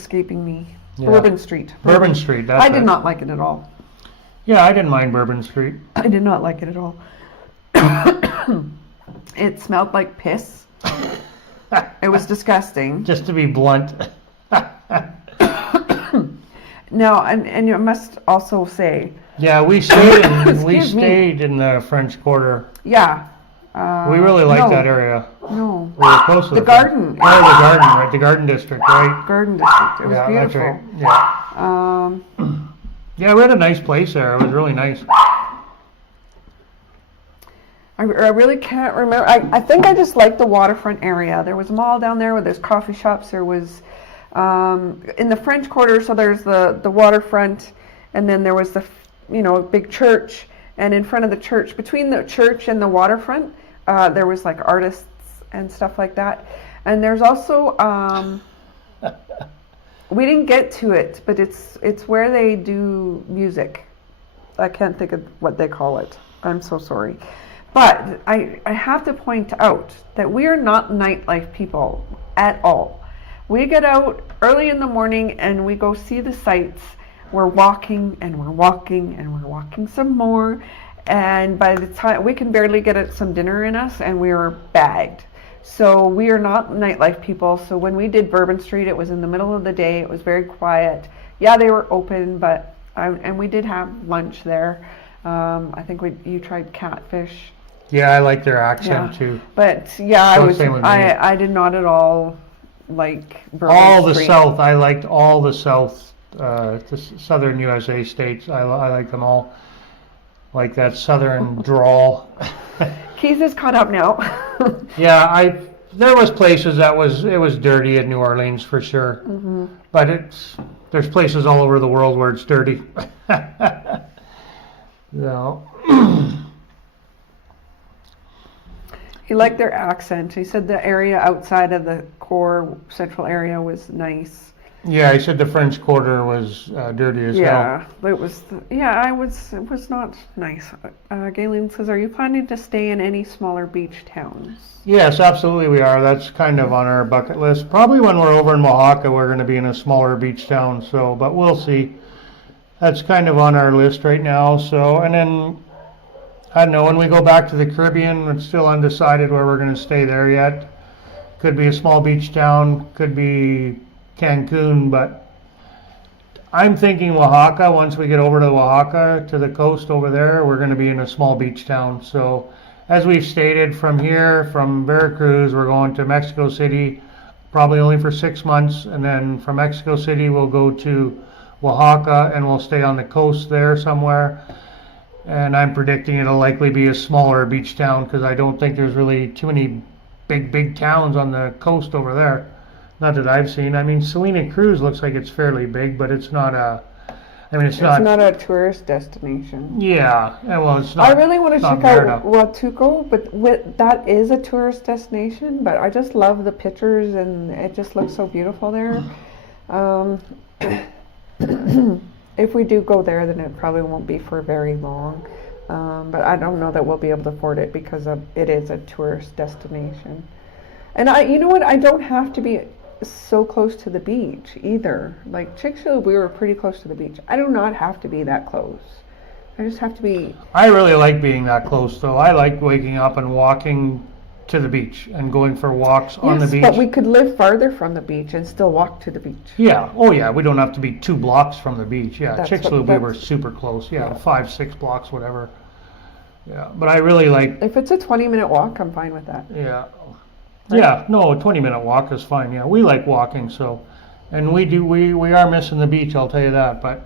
escaping me. Yeah. Bourbon Street. Bourbon Street. That's I did it. not like it at all. Yeah, I didn't mind Bourbon Street. I did not like it at all. It smelled like piss. It was disgusting. Just to be blunt. No, and you must also say, Yeah, we stayed in, Excuse me. the French Quarter. yeah. We really like no, that area. No. We were close to The the garden. Oh, the garden, right? The garden district, right? Garden district. It was Yeah, that's beautiful. right. Yeah. Yeah, we had a nice place there. It was really nice. I really can't remember. I think I just liked the waterfront area. There was a mall down there where there's coffee shops. There was in the French Quarter, so there's the waterfront, and then there was the big church, and in front of the church, between the church and the waterfront, there was like artists and stuff like that. And there's also we didn't get to it, but it's where they do music. I can't think of what they call it. I'm so sorry. But I have to point out that we are not nightlife people at all. We get out early in the morning and we go see the sights. We're walking and we're walking and we're walking some more. And by the time we can barely get some dinner in us, and we are bagged. So we are not nightlife people. So when we did Bourbon Street, it was in the middle of the day. It was very quiet. Yeah, they were open, but and we did have lunch there. I think you tried catfish. Yeah, I like their accent too. But yeah, Same with me. I did not at all like Bourbon All the Street. South. I liked all the South, the southern USA states. I like them all. Like that southern drawl. Keith is caught up now. Yeah, there was places it was dirty in New Orleans for sure. Mm-hmm. But there's places all over the world where it's dirty. No. He liked their accent. He said the area outside of the core central area was nice. Yeah, I said the French Quarter was dirty as hell. Yeah, it was. It was not nice. Galen says, "Are you planning to stay in any smaller beach towns?" Yes, absolutely we are. That's kind of on our bucket list. Probably when we're over in Oaxaca, we're going to be in a smaller beach town. So, but we'll see. That's kind of on our list right now. So, and then I don't know. When we go back to the Caribbean, it's still undecided where we're going to stay there yet. Could be a small beach town. Could be Cancun, but I'm thinking Oaxaca. Once we get over to Oaxaca, to the coast over there, we're going to be in a small beach town. So as we've stated, from here, from Veracruz, we're going to Mexico City, probably only for 6 months, and then from Mexico City we'll go to Oaxaca and we'll stay on the coast there somewhere. And I'm predicting it'll likely be a smaller beach town because I don't think there's really too many big towns on the coast over there. Not that I've seen. I mean, Salina Cruz looks like it's fairly big, but it's not a. I mean, it's not a tourist destination. Yeah, well, it's not. I really want to check Merida. out Huatuco, but that is a tourist destination. But I just love the pictures, and it just looks so beautiful there. If we do go there, then it probably won't be for very long. But I don't know that we'll be able to afford it because it is a tourist destination. And you know what? I don't have to be so close to the beach either. Like Chicxulub, we were pretty close to the beach. I do not have to be that close. I just have to be. I really like being that close, though. I like waking up and walking to the beach and going for walks on the beach. But we could live farther from the beach and still walk to the beach. Yeah. Oh, yeah. We don't have to be 2 blocks from the beach. Yeah. Chicxulub, we were that's- super close. Yeah, 5, 6 blocks, whatever. Yeah. But I really like. If it's a 20-minute walk, I'm fine with that. Yeah. Right? Yeah. No, a 20-minute walk is fine. Yeah. We like walking, so. And we are missing the beach, I'll tell you that. But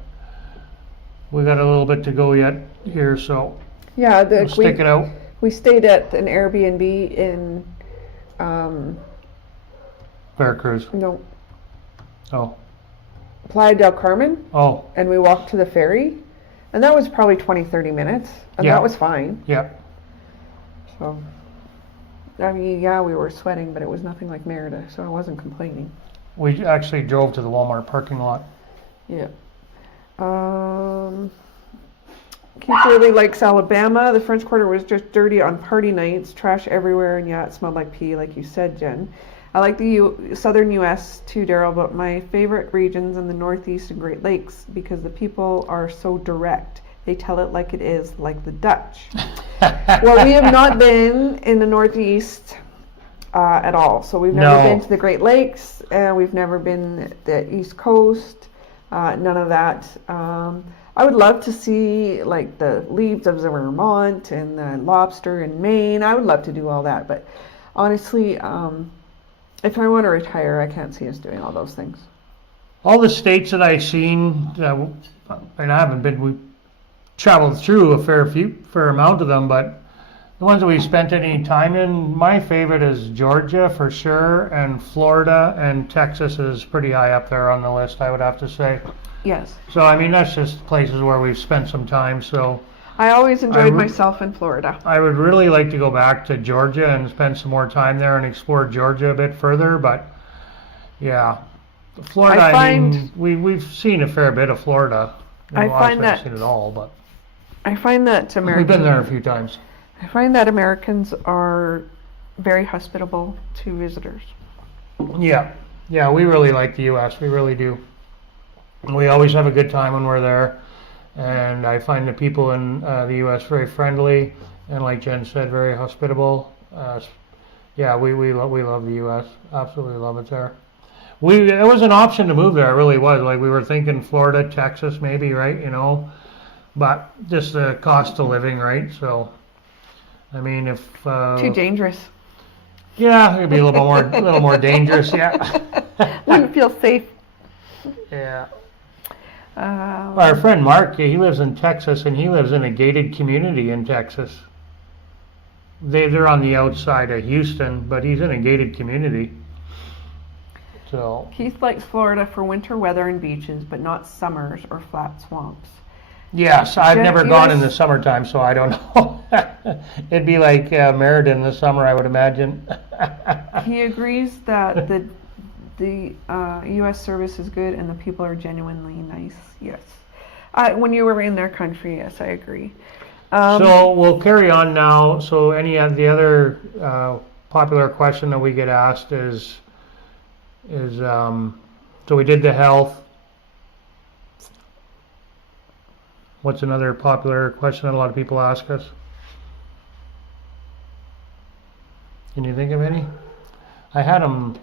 we got a little bit to go yet here, so. Yeah, We'll stick it out. we stayed at an Airbnb in Veracruz. no Oh. Playa del Carmen, Oh. and we walked to the ferry, and that was probably 20-30 minutes, and Yeah. that was fine. Yeah. So, I mean, yeah, we were sweating, but it was nothing like Merida, so I wasn't complaining. We actually drove to the Walmart parking lot. Yeah. Keith really likes Alabama. The French Quarter was just dirty on party nights, trash everywhere, and yeah, it smelled like pee, like you said, Jen. I like the southern U.S. too, Darryl, but my favorite regions in the Northeast and Great Lakes because the people are so direct. They tell it like it is, like the Dutch. Well, we have not been in the Northeast at all. So we've never No. been to the Great Lakes, we've never been the East Coast, none of that. I would love to see like the leaves of Vermont and the lobster in Maine. I would love to do all that, but honestly, if I want to retire, I can't see us doing all those things. All the states that I've seen, and I haven't been, we traveled through a fair amount of them, but the ones that we spent any time in, my favorite is Georgia for sure, and Florida, and Texas is pretty high up there on the list, I would have to say. Yes. So, I mean, that's just places where we've spent some time, so. I always enjoyed myself in Florida. I would really like to go back to Georgia and spend some more time there and explore Georgia a bit further, but yeah. Florida, I mean, we've seen a fair bit of Florida. I find that. I've seen it all, but. I find that Americans. We've been there a few times. I find that Americans are very hospitable to visitors. Yeah, we really like the U.S. We really do. We always have a good time when we're there, and I find the people in the U.S. very friendly, and like Jen said, very hospitable. Yeah, we love the U.S. Absolutely love it there. It was an option to move there. It really was. Like we were thinking Florida, Texas, maybe, right? You know, but just the cost of living, right? So. I mean, if too dangerous. Yeah, it'd be a little more dangerous. Yeah, wouldn't feel safe. Yeah. Our friend Mark, he lives in Texas, and he lives in a gated community in Texas. They're on the outside of Houston, but he's in a gated community. So. Keith likes Florida for winter weather and beaches, but not summers or flat swamps. Yes, I've never gone in the summertime, so I don't know. It'd be like Meriden in the summer, I would imagine. He agrees that the U.S. service is good and the people are genuinely nice. Yes. When you were in their country, yes, I agree. So we'll carry on now. So any of the other popular question that we get asked is so we did the health. What's another popular question that a lot of people ask us? Can you think of any? I had them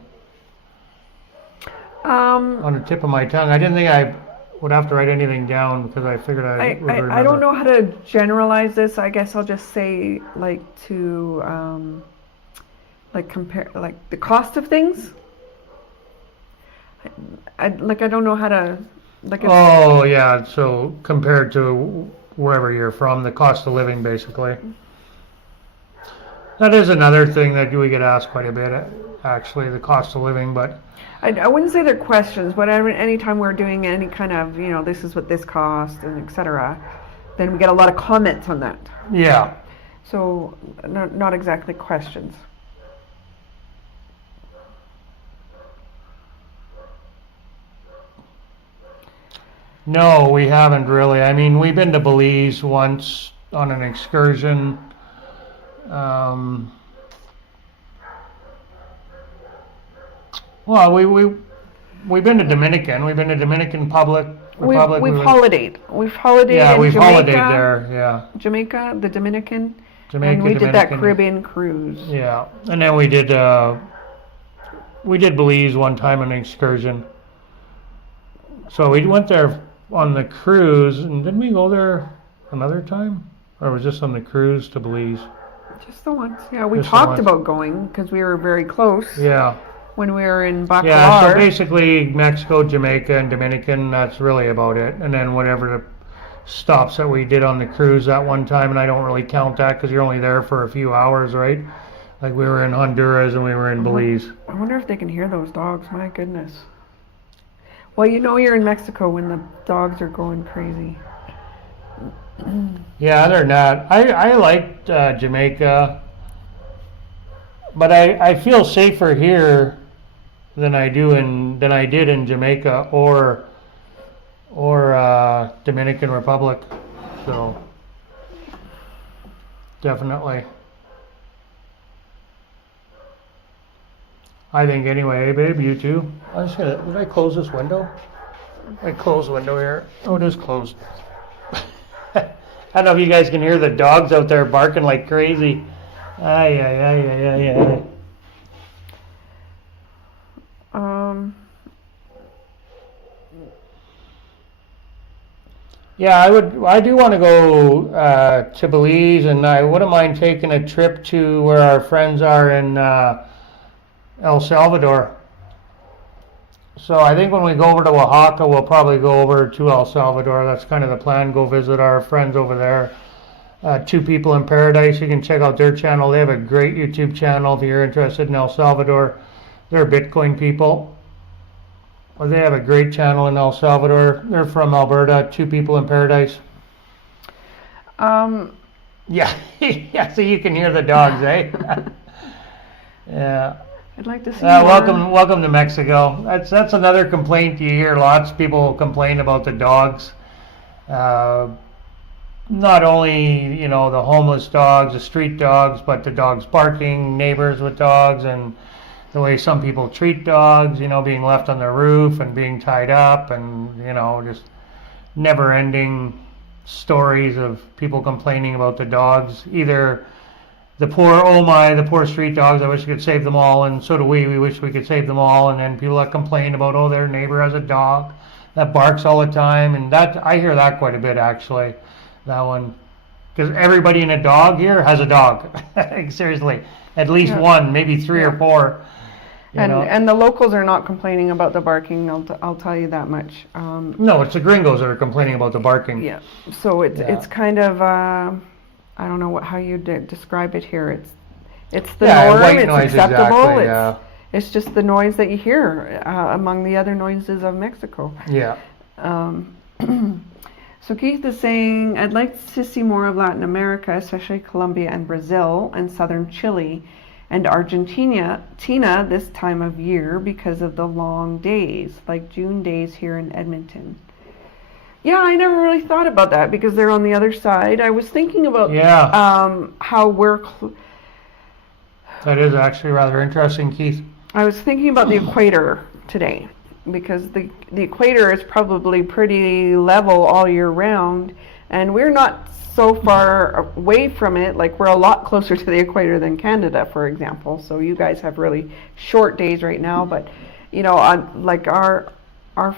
on the tip of my tongue. I didn't think I would have to write anything down because I figured I would remember. I don't know how to generalize this. I guess I'll just say compare the cost of things. I don't know how to. Oh yeah, so compared to wherever you're from, the cost of living basically. That is another thing that we get asked quite a bit, actually, the cost of living, but... I wouldn't say they're questions, but anytime we're doing any kind of, this is what this cost and etc., then we get a lot of comments on that. Yeah. So, not exactly questions. No, we haven't really. I mean, we've been to Belize once on an excursion. Well, we've been to Dominican. We've been to Dominican Republic. We've holidayed. We've holidayed. Yeah, we've Jamaica, holidayed there. Yeah. Jamaica, the Dominican. Jamaica, and we Dominican. did that Caribbean cruise. Yeah, and then we did Belize one time on an excursion. So we went there on the cruise, and didn't we go there another time? Or was this on the cruise to Belize? Just the once. Yeah, we talked about going because we were very close. Yeah. When we were in Bacalar. Yeah, so basically Mexico, Jamaica, and Dominican, that's really about it. And then whatever the stops that we did on the cruise that one time, and I don't really count that because you're only there for a few hours, right? Like we were in Honduras and we were in Belize. I wonder if they can hear those dogs. My goodness. Well, you're in Mexico when the dogs are going crazy. Yeah, they're not. I liked Jamaica, but I feel safer here than I did in Jamaica or Dominican Republic. So definitely. I think anyway, hey babe, you too. Did I close this window? I closed the window here. Oh, it is closed. I don't know if you guys can hear the dogs out there barking like crazy. Ay. Yeah, I do want to go to Belize, and I wouldn't mind taking a trip to where our friends are in El Salvador. So I think when we go over to Oaxaca, we'll probably go over to El Salvador. That's kind of the plan. Go visit our friends over there. Two People in Paradise. You can check out their channel. They have a great YouTube channel if you're interested in El Salvador. They're Bitcoin people. Well, they have a great channel in El Salvador. They're from Alberta. Two People in Paradise. Yeah, yeah. So you can hear the dogs, eh? Yeah. I'd like to see more. Welcome to Mexico. That's another complaint you hear. Lots of people complain about the dogs. Not only the homeless dogs, the street dogs, but the dogs barking, neighbors with dogs, and the way some people treat dogs. Being left on their roof and being tied up, and just never-ending stories of people complaining about the dogs. Either the poor street dogs, I wish we could save them all, and so do we. We wish we could save them all. And then people that complain about, their neighbor has a dog that barks all the time, and I hear that quite a bit, actually. That one, because everybody in a dog here has a dog. Seriously, at least one, maybe three or four. And the locals are not complaining about the barking. I'll tell you that much. No, it's the Gringos that are complaining about the barking. Yeah. So it's kind of I don't know how you describe it here. It's the norm. White it's noise, acceptable. exactly, It's just the noise that you hear among the other noises of Mexico. Yeah. So Keith is saying, I'd like to see more of Latin America, especially Colombia and Brazil and southern Chile and Argentina this time of year because of the long days, like June days here in Edmonton. Yeah, I never really thought about that because they're on the other side. I was thinking about how we're... That is actually rather interesting, Keith. I was thinking about the equator today because the equator is probably pretty level all year round, and we're not so far away from it. Like, we're a lot closer to the equator than Canada, for example. So you guys have really short days right now, but like our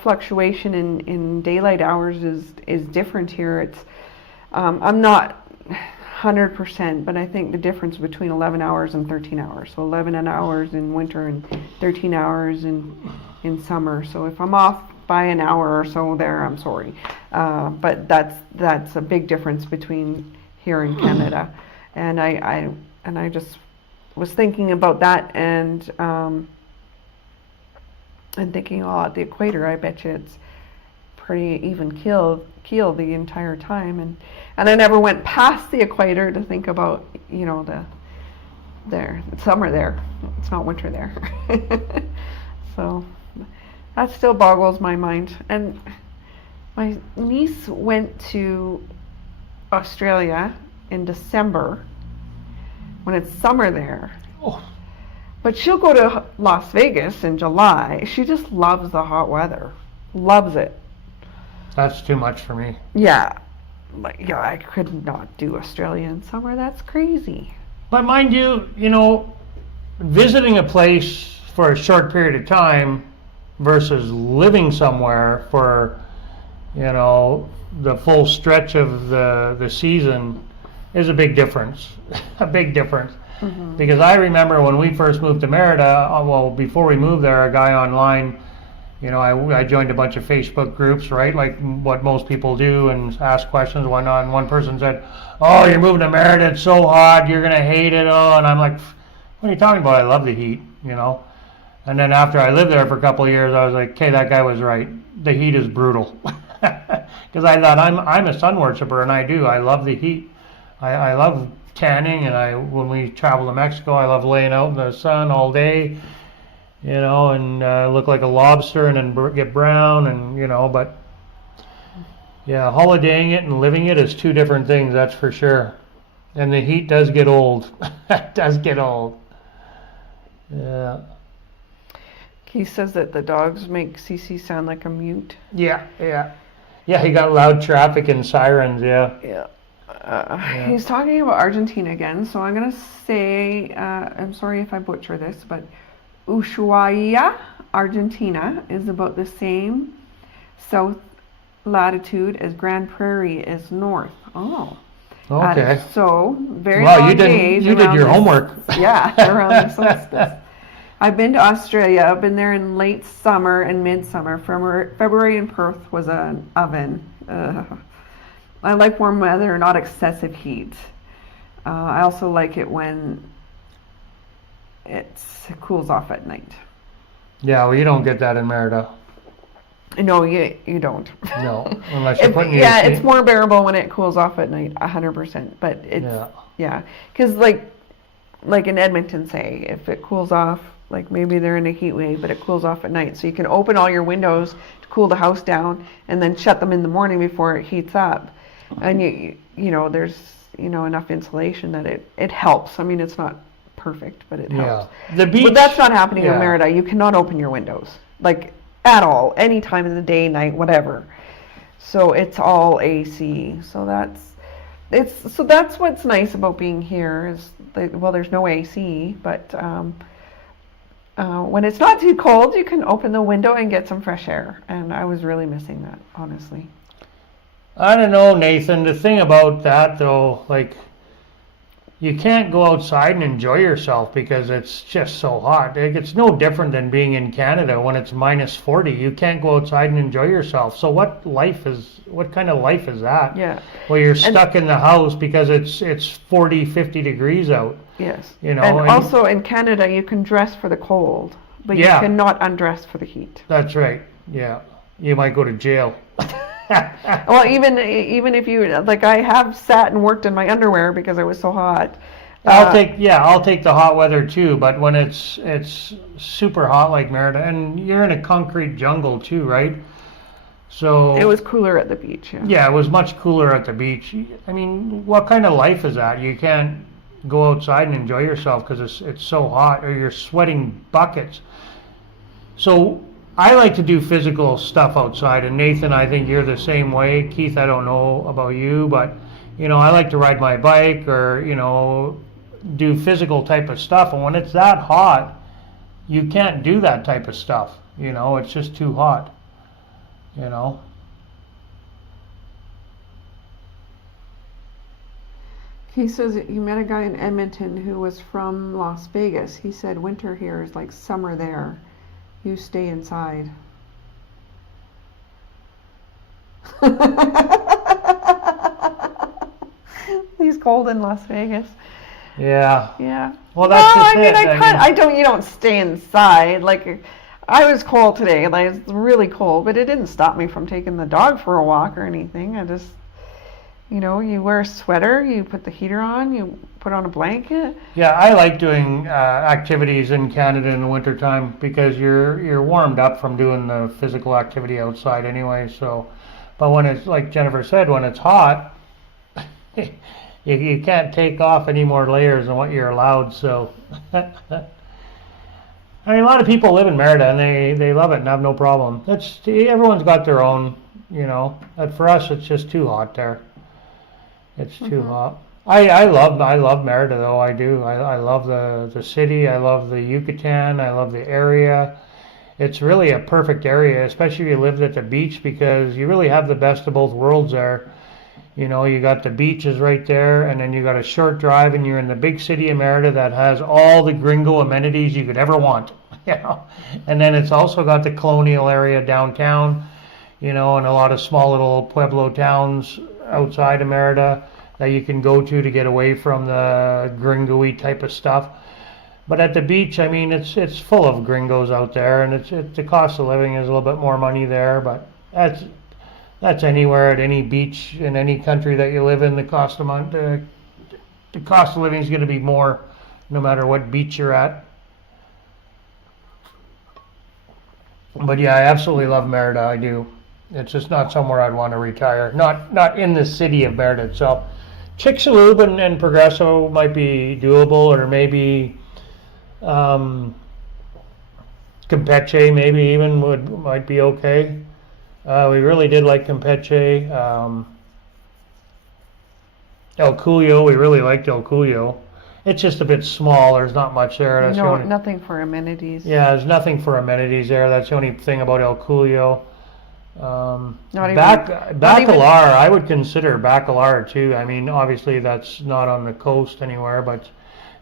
fluctuation in daylight hours is different here. It's I'm not 100%, but I think the difference between 11 hours and 13 hours. So 11 hours in winter and 13 hours in summer. So if I'm off by an hour or so there, I'm sorry. But that's a big difference between here and Canada. And I just was thinking about that and thinking, at the equator, I bet you it's pretty even keel the entire time. And I never went past the equator to think about, it's summer there. It's not winter there. So that still boggles my mind. And my niece went to Australia in December when it's summer there. Oh. But she'll go to Las Vegas in July. She just loves the hot weather. Loves it. That's too much for me. Yeah. I could not do Australia in summer. That's crazy. But mind you, visiting a place for a short period of time versus living somewhere for, the full stretch of the season is a big difference. A big difference. Mm-hmm. Because I remember when we first moved to Merida, before we moved there, a guy online, I joined a bunch of Facebook groups, right, like what most people do, and ask questions, whatnot. And one person said, "Oh, you're moving to Merida, it's so hot, you're going to hate it." And I'm like, "What are you talking about? I love the heat, And then after I lived there for a couple of years, I was like, okay, that guy was right. The heat is brutal. Because I thought, I'm a sun worshiper, and I love the heat. I love tanning, and when we travel to Mexico, I love laying out in the sun all day, and look like a lobster and then get brown, and but yeah, holidaying it and living it is two different things, that's for sure. And the heat does get old. It does get old. Yeah. He says that the dogs make Cece sound like a mute. Yeah, he got loud traffic and sirens, Yeah. He's talking about Argentina again, so I'm going to say, I'm sorry if I butcher this, but Ushuaia, Argentina is about the same south latitude as Grand Prairie is north. Oh. Okay. So, very Wow, long you days. did your the- homework. Yeah, around the solstice. I've been to Australia. I've been there in late summer and midsummer. February in Perth was an oven. I like warm weather, not excessive heat. I also like it when it cools off at night. Yeah, well, you don't get that in Merida. No, you don't. No, unless you're putting yeah, AC. it's more bearable when it cools off at night, 100%. But it's because like in Edmonton, say, if it cools off, like maybe they're in a heat wave, but it cools off at night, so you can open all your windows to cool the house down, and then shut them in the morning before it heats up, and you know there's enough insulation that it helps. I mean, it's not perfect, but it helps. The beach. But that's not happening in yeah. Merida. You cannot open your windows, like at all, any time of the day, night, whatever. So it's all AC. So that's what's nice about being here is well, there's no AC, but when it's not too cold, you can open the window and get some fresh air. And I was really missing that, honestly. I don't know, Nathan. The thing about that, though, like, you can't go outside and enjoy yourself because it's just so hot. Like, it's no different than being in Canada when it's minus 40. You can't go outside and enjoy yourself. So what kind of life is that? Yeah. Well, you're stuck in the house because it's 40, 50 degrees out. Yes. You know, and also in Canada, you can dress for the cold, but you cannot undress for the heat. That's right. Yeah. You might go to jail. Well, even if you like, I have sat and worked in my underwear because it was so hot. I'll take the hot weather too, but when it's super hot like Merida, and you're in a concrete jungle too, right? So it was cooler at the beach. Yeah. Yeah, it was much cooler at the beach. I mean, what kind of life is that? You can't go outside and enjoy yourself because it's so hot, or you're sweating buckets. So I like to do physical stuff outside, and Nathan, I think you're the same way. Keith, I don't know about you, but I like to ride my bike or do physical type of stuff. And when it's that hot, you can't do that type of stuff. It's just too hot. He says that you met a guy in Edmonton who was from Las Vegas. He said winter here is like summer there. You stay inside. He's cold in Las Vegas. Yeah. Yeah. Well, that's just it. You don't stay inside. Like, I was cold today. Like, it's really cold, but it didn't stop me from taking the dog for a walk or anything. I just, you wear a sweater, you put the heater on, you put on a blanket. Yeah, I like doing activities in Canada in the wintertime because you're warmed up from doing the physical activity outside anyway. So, but when it's like Jennifer said, when it's hot, you can't take off any more layers than what you're allowed. So, I mean, a lot of people live in Merida and they love it and have no problem. Everyone's got their own, But for us, it's just too hot there. It's too hot. I love Merida though. I do. I love the city. I love the Yucatan. I love the area. It's really a perfect area, especially if you lived at the beach, because you really have the best of both worlds there. You got the beaches right there, and then you got a short drive, and you're in the big city of Merida that has all the gringo amenities you could ever want. And then it's also got the colonial area downtown, and a lot of small little pueblo towns outside of Merida that you can go to get away from the gringo-y type of stuff. But at the beach, I mean, it's full of gringos out there, and the cost of living is a little bit more money there, but that's anywhere at any beach in any country that you live in. The cost of living is going to be more no matter what beach you're at. But yeah, I absolutely love Merida. I do. It's just not somewhere I'd want to retire. Not in the city of Merida itself. Chicxulub and Progreso might be doable, or maybe Campeche maybe even might be okay. We really did like Campeche. El Cuyo, we really liked El Cuyo. It's just a bit small. There's not much there. That's the No, only, nothing for amenities. yeah, there's nothing for amenities there. That's the only thing about El Coolio. Not even- Bacalar, I would consider Bacalar too. I mean, obviously that's not on the coast anywhere, but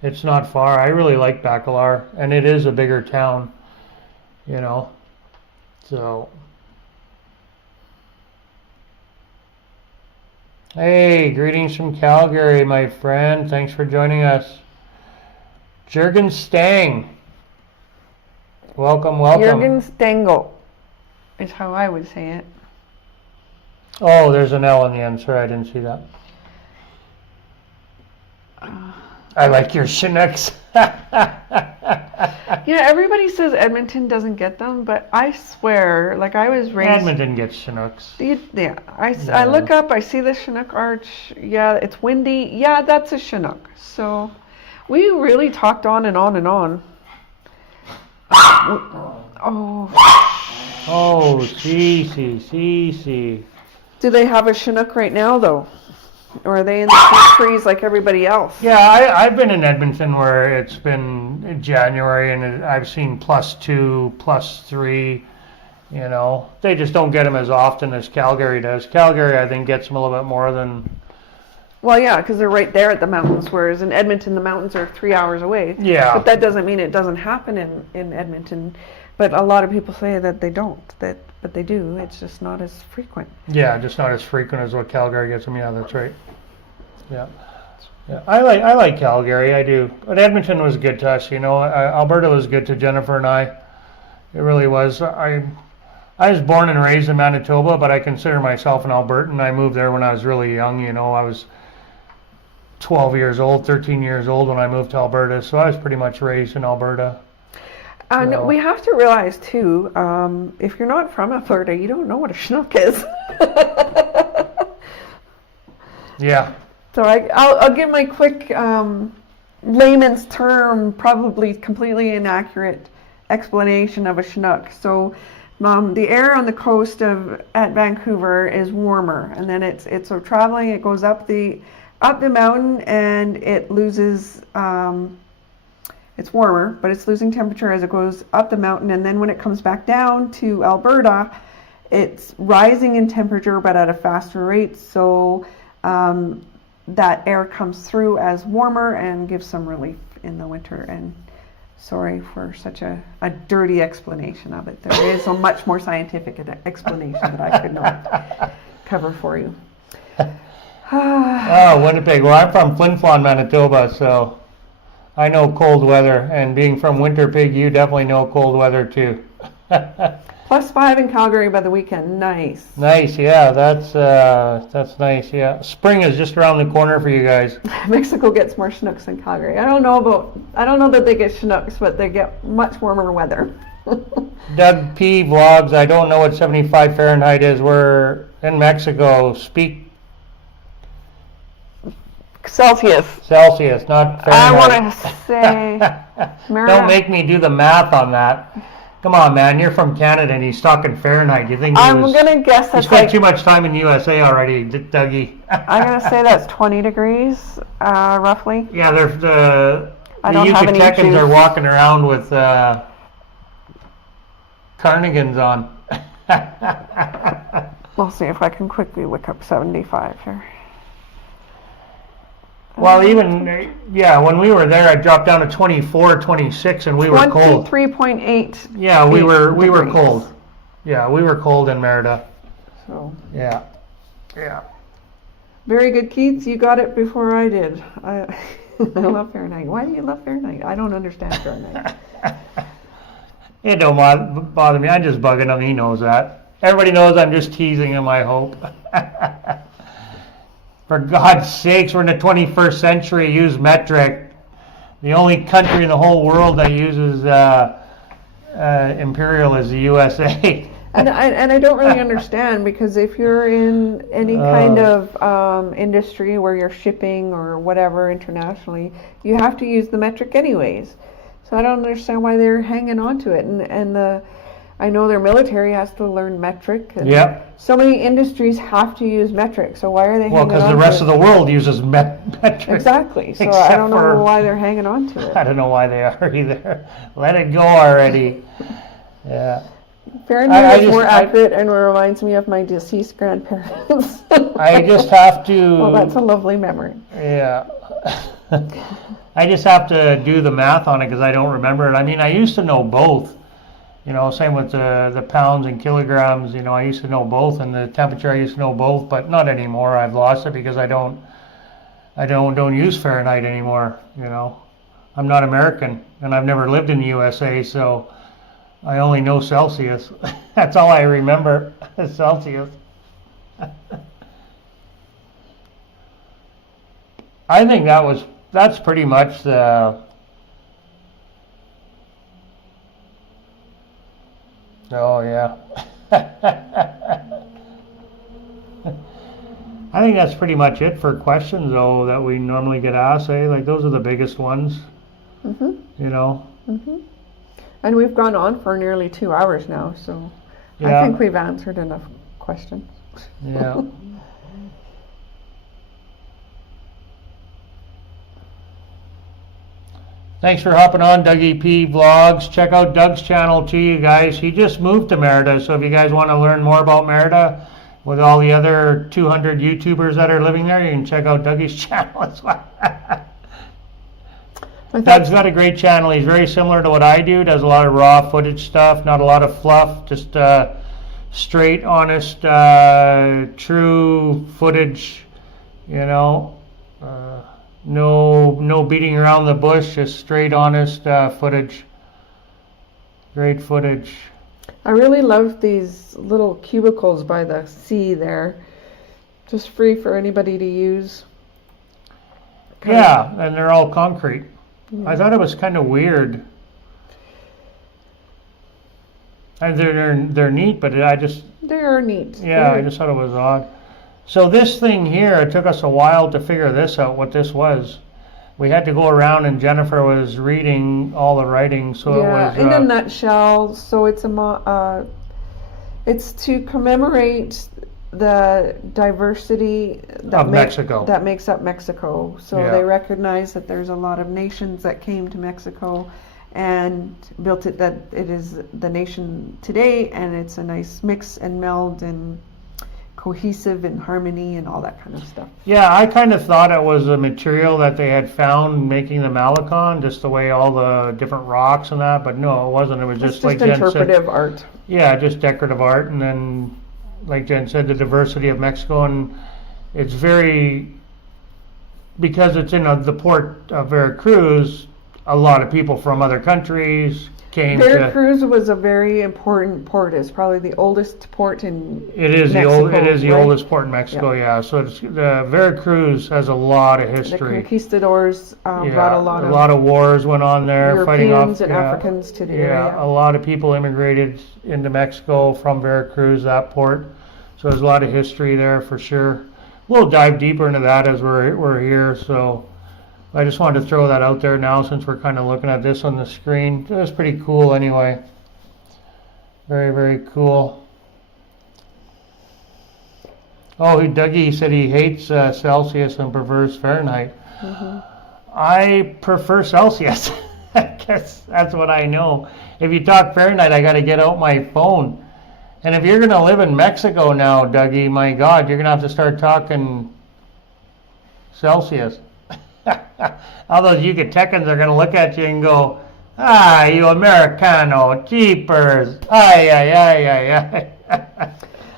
it's not far. I really like Bacalar, and it is a bigger town, you know. So, hey, greetings from Calgary, my friend. Thanks for joining us. Jürgen Stang. Welcome, welcome. Jürgen Stengel is how I would say it. Oh, there's an L in the end. Sorry, I didn't see that. I like your Chinooks. You know, everybody says Edmonton doesn't get them, but I swear, like I was raised. Edmonton gets Chinooks. Yeah, I look up, I see the Chinook arch. Yeah, it's windy. Yeah, that's a Chinook. So we really talked on and on and on. Oh. Oh, Cece. Do they have a Chinook right now, though? Or are they in the trees like everybody else? Yeah, I've been in Edmonton where it's been January and I've seen +2, +3. You know, they just don't get them as often as Calgary does. Calgary, I think, gets them a little bit more than. Well, yeah, because they're right there at the mountains, whereas in Edmonton, the mountains are 3 hours away. Yeah. But that doesn't mean it doesn't happen in Edmonton. But a lot of people say that they don't, but they do. It's just not as frequent. Yeah, just not as frequent as what Calgary gets them. Yeah, that's right. Yeah. I like Calgary, I do. But Edmonton was good to us, you know. Alberta was good to Jennifer and I. It really was. I was born and raised in Manitoba, but I consider myself an Albertan. I moved there when I was really young, you know. I was 12 years old, 13 years old when I moved to Alberta, so I was pretty much raised in Alberta. And So- we have to realize, too, if you're not from Alberta, you don't know what a Chinook is. Yeah. So I'll give my quick layman's term, probably completely inaccurate explanation of a Chinook. So the air on the coast at Vancouver is warmer, and then it's so traveling. It goes up the mountain, and it loses. It's warmer, but it's losing temperature as it goes up the mountain, and then when it comes back down to Alberta, it's rising in temperature, but at a faster rate. So that air comes through as warmer and gives some relief in the winter. And sorry for such a dirty explanation of it. There is a much more scientific explanation that I could not cover for you. Oh, Winnipeg. Well, I'm from Flin Flon, Manitoba, so I know cold weather. And being from Winterpig, you definitely know cold weather too. +5 in Calgary by the weekend. Nice. Nice, yeah. That's nice, yeah. Spring is just around the corner for you guys. Mexico gets more Chinooks than Calgary. I don't know that they get Chinooks, but they get much warmer weather. Doug P. vlogs. I don't know what 75 Fahrenheit is. We're in Mexico. Speak Celsius. Celsius, not I Fahrenheit. want to say. Don't make me do the math on that. Come on, man. You're from Canada and he's talking Fahrenheit. You think I'm gonna guess you that's spent like. too much time in the USA already, Dougie? I'm gonna say that's 20 degrees, roughly. Yeah, they're the I don't have any Yucatecans juice. are walking around with carnigans on. We'll see if I can quickly look up 75 here. Well, even when we were there, I dropped down to 24, 26, and we were cold. 23.8. Yeah, we were degrees. cold. Yeah, we were cold in Merida. So. Yeah. Very good, Keith. You got it before I did. I love Fahrenheit. Why do you love Fahrenheit? I don't understand Fahrenheit. It don't bother me. I'm just bugging him. He knows that. Everybody knows I'm just teasing him, I hope. For God's sakes, we're in the 21st century. Use metric. The only country in the whole world that uses imperial is the USA. And I don't really understand, because if you're in any kind of industry where you're shipping or whatever internationally, you have to use the metric anyways. So I don't understand why they're hanging on to it. I know their military has to learn metric. And Yep. so many industries have to use metric. So why are they Well, hanging because on the to rest it? of the world uses metric. Exactly. So I Except don't know for- why they're hanging on to it. I don't know why they are either. Let it go already. Yeah. Fahrenheit is just- more accurate and reminds me of my deceased grandparents. I just have to. Well, that's a lovely memory. Yeah. I just have to do the math on it because I don't remember it. I mean, I used to know both. You know, same with the pounds and kilograms. You know, I used to know both, and the temperature I used to know both, but not anymore. I've lost it because I don't use Fahrenheit anymore. You know, I'm not American, and I've never lived in the USA, so I only know Celsius. That's all I remember, Celsius. I think that's pretty much the. Oh yeah. I think that's pretty much it for questions though that we normally get asked. Like those are the biggest ones. Mhm. You know. Mhm. And we've gone on for nearly 2 hours now, so Yeah. I think we've answered enough questions. Yeah. Thanks for hopping on Dougie P Vlogs. Check out Doug's channel too, you guys. He just moved to Merida, so if you guys want to learn more about Merida with all the other 200 YouTubers that are living there, you can check out Dougie's channel as well. Doug's got a great channel. He's very similar to what I do. Does a lot of raw footage stuff, not a lot of fluff, just straight, honest, true footage, you know. No beating around the bush, just straight, honest footage. Great footage. I really love these little cubicles by the sea there. Just free for anybody to use. Yeah, and they're all concrete. I thought it was kind of weird. And they're neat, but They are neat. yeah, I just thought it was odd. So this thing here, it took us a while to figure this out, what this was. We had to go around and Jennifer was reading all the writing, so Yeah, it was... in a nutshell, so it's it's to commemorate the diversity Of Mexico. that makes up Mexico. So Yeah. they recognize that there's a lot of nations that came to Mexico and built it, that it is the nation today, and it's a nice mix and meld and cohesive and harmony and all that kind of stuff. Yeah, I kind of thought it was a material that they had found making the Malecon, just the way all the different rocks and that, but no, it wasn't. It was It's just like just Jen said. interpretive art. Yeah, just decorative art, and then, like Jen said, the diversity of Mexico, and it's very, because it's in the port of Veracruz, a lot of people from other countries came to. Veracruz was a very important port. It's probably the oldest port in It is Mexico, the right? oldest port in Mexico, yeah. So it's, Veracruz has a lot of The history. conquistadors brought a lot of wars went on there, fighting Europeans off and Africans to the Yeah, area. a lot of people immigrated into Mexico from Veracruz, that port. So there's a lot of history there for sure. We'll dive deeper into that as we're here. So I just wanted to throw that out there now since we're kind of looking at this on the screen. It was pretty cool anyway. Very, very cool. Oh, Dougie said he hates Celsius and prefers Fahrenheit. Mm-hmm. I prefer Celsius. I guess that's what I know. If you talk Fahrenheit, I got to get out my phone. And if you're going to live in Mexico now, Dougie, my God, you're going to have to start talking Celsius. All those Yucatecans are going to look at you and go, ah, you Americano, jeepers, ay, ay, ay, ay, ay.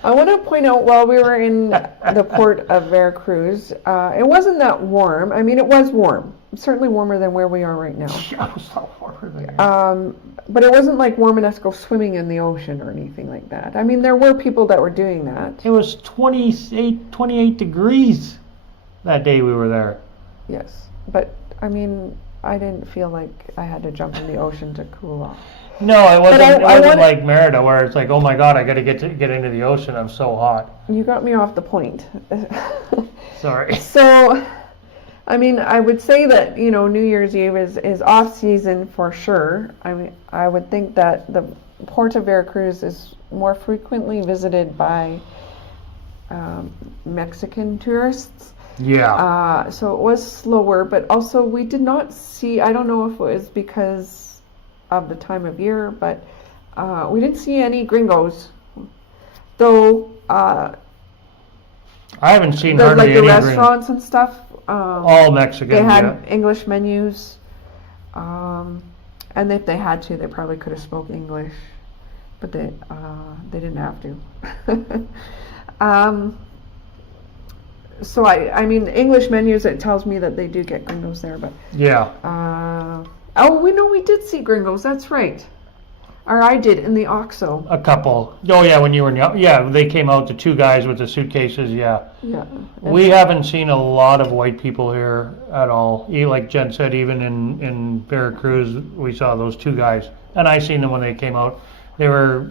I want to point out, while we were in the port of Veracruz, it wasn't that warm. I mean, it was warm. Certainly warmer than where we are right now. I was so warmer there. But it wasn't like warm enough to go swimming in the ocean or anything like that. I mean, there were people that were doing that. It was 28 degrees that day we were there. Yes. But, I mean, I didn't feel like I had to jump in the ocean to cool off. No, it wasn't. I It wasn't wanna- like Merida, where it's like, oh my God, I got to get into the ocean. I'm so hot. You got me off the point. Sorry. So, I mean, I would say that, New Year's Eve is off season for sure. I mean, I would think that the Port of Veracruz is more frequently visited by Mexican tourists. Yeah. So it was slower, but also we did not see, I don't know if it was because of the time of year, but we didn't see any Gringos. Though I haven't seen hardly like the any restaurants and stuff. All Mexican. They had yeah. English menus, and if they had to, they probably could have spoke English, but they didn't have to. So I mean, English menus. It tells me that they do get Gringos there, but Yeah. we did see Gringos. That's right. Or I did in the OXXO. A couple. Oh yeah, when you were they came out, the two guys with the suitcases. Yeah. Yeah. We haven't seen a lot of white people here at all. Like Jen said, even in Veracruz, we saw those two guys, and I seen them when they came out. They were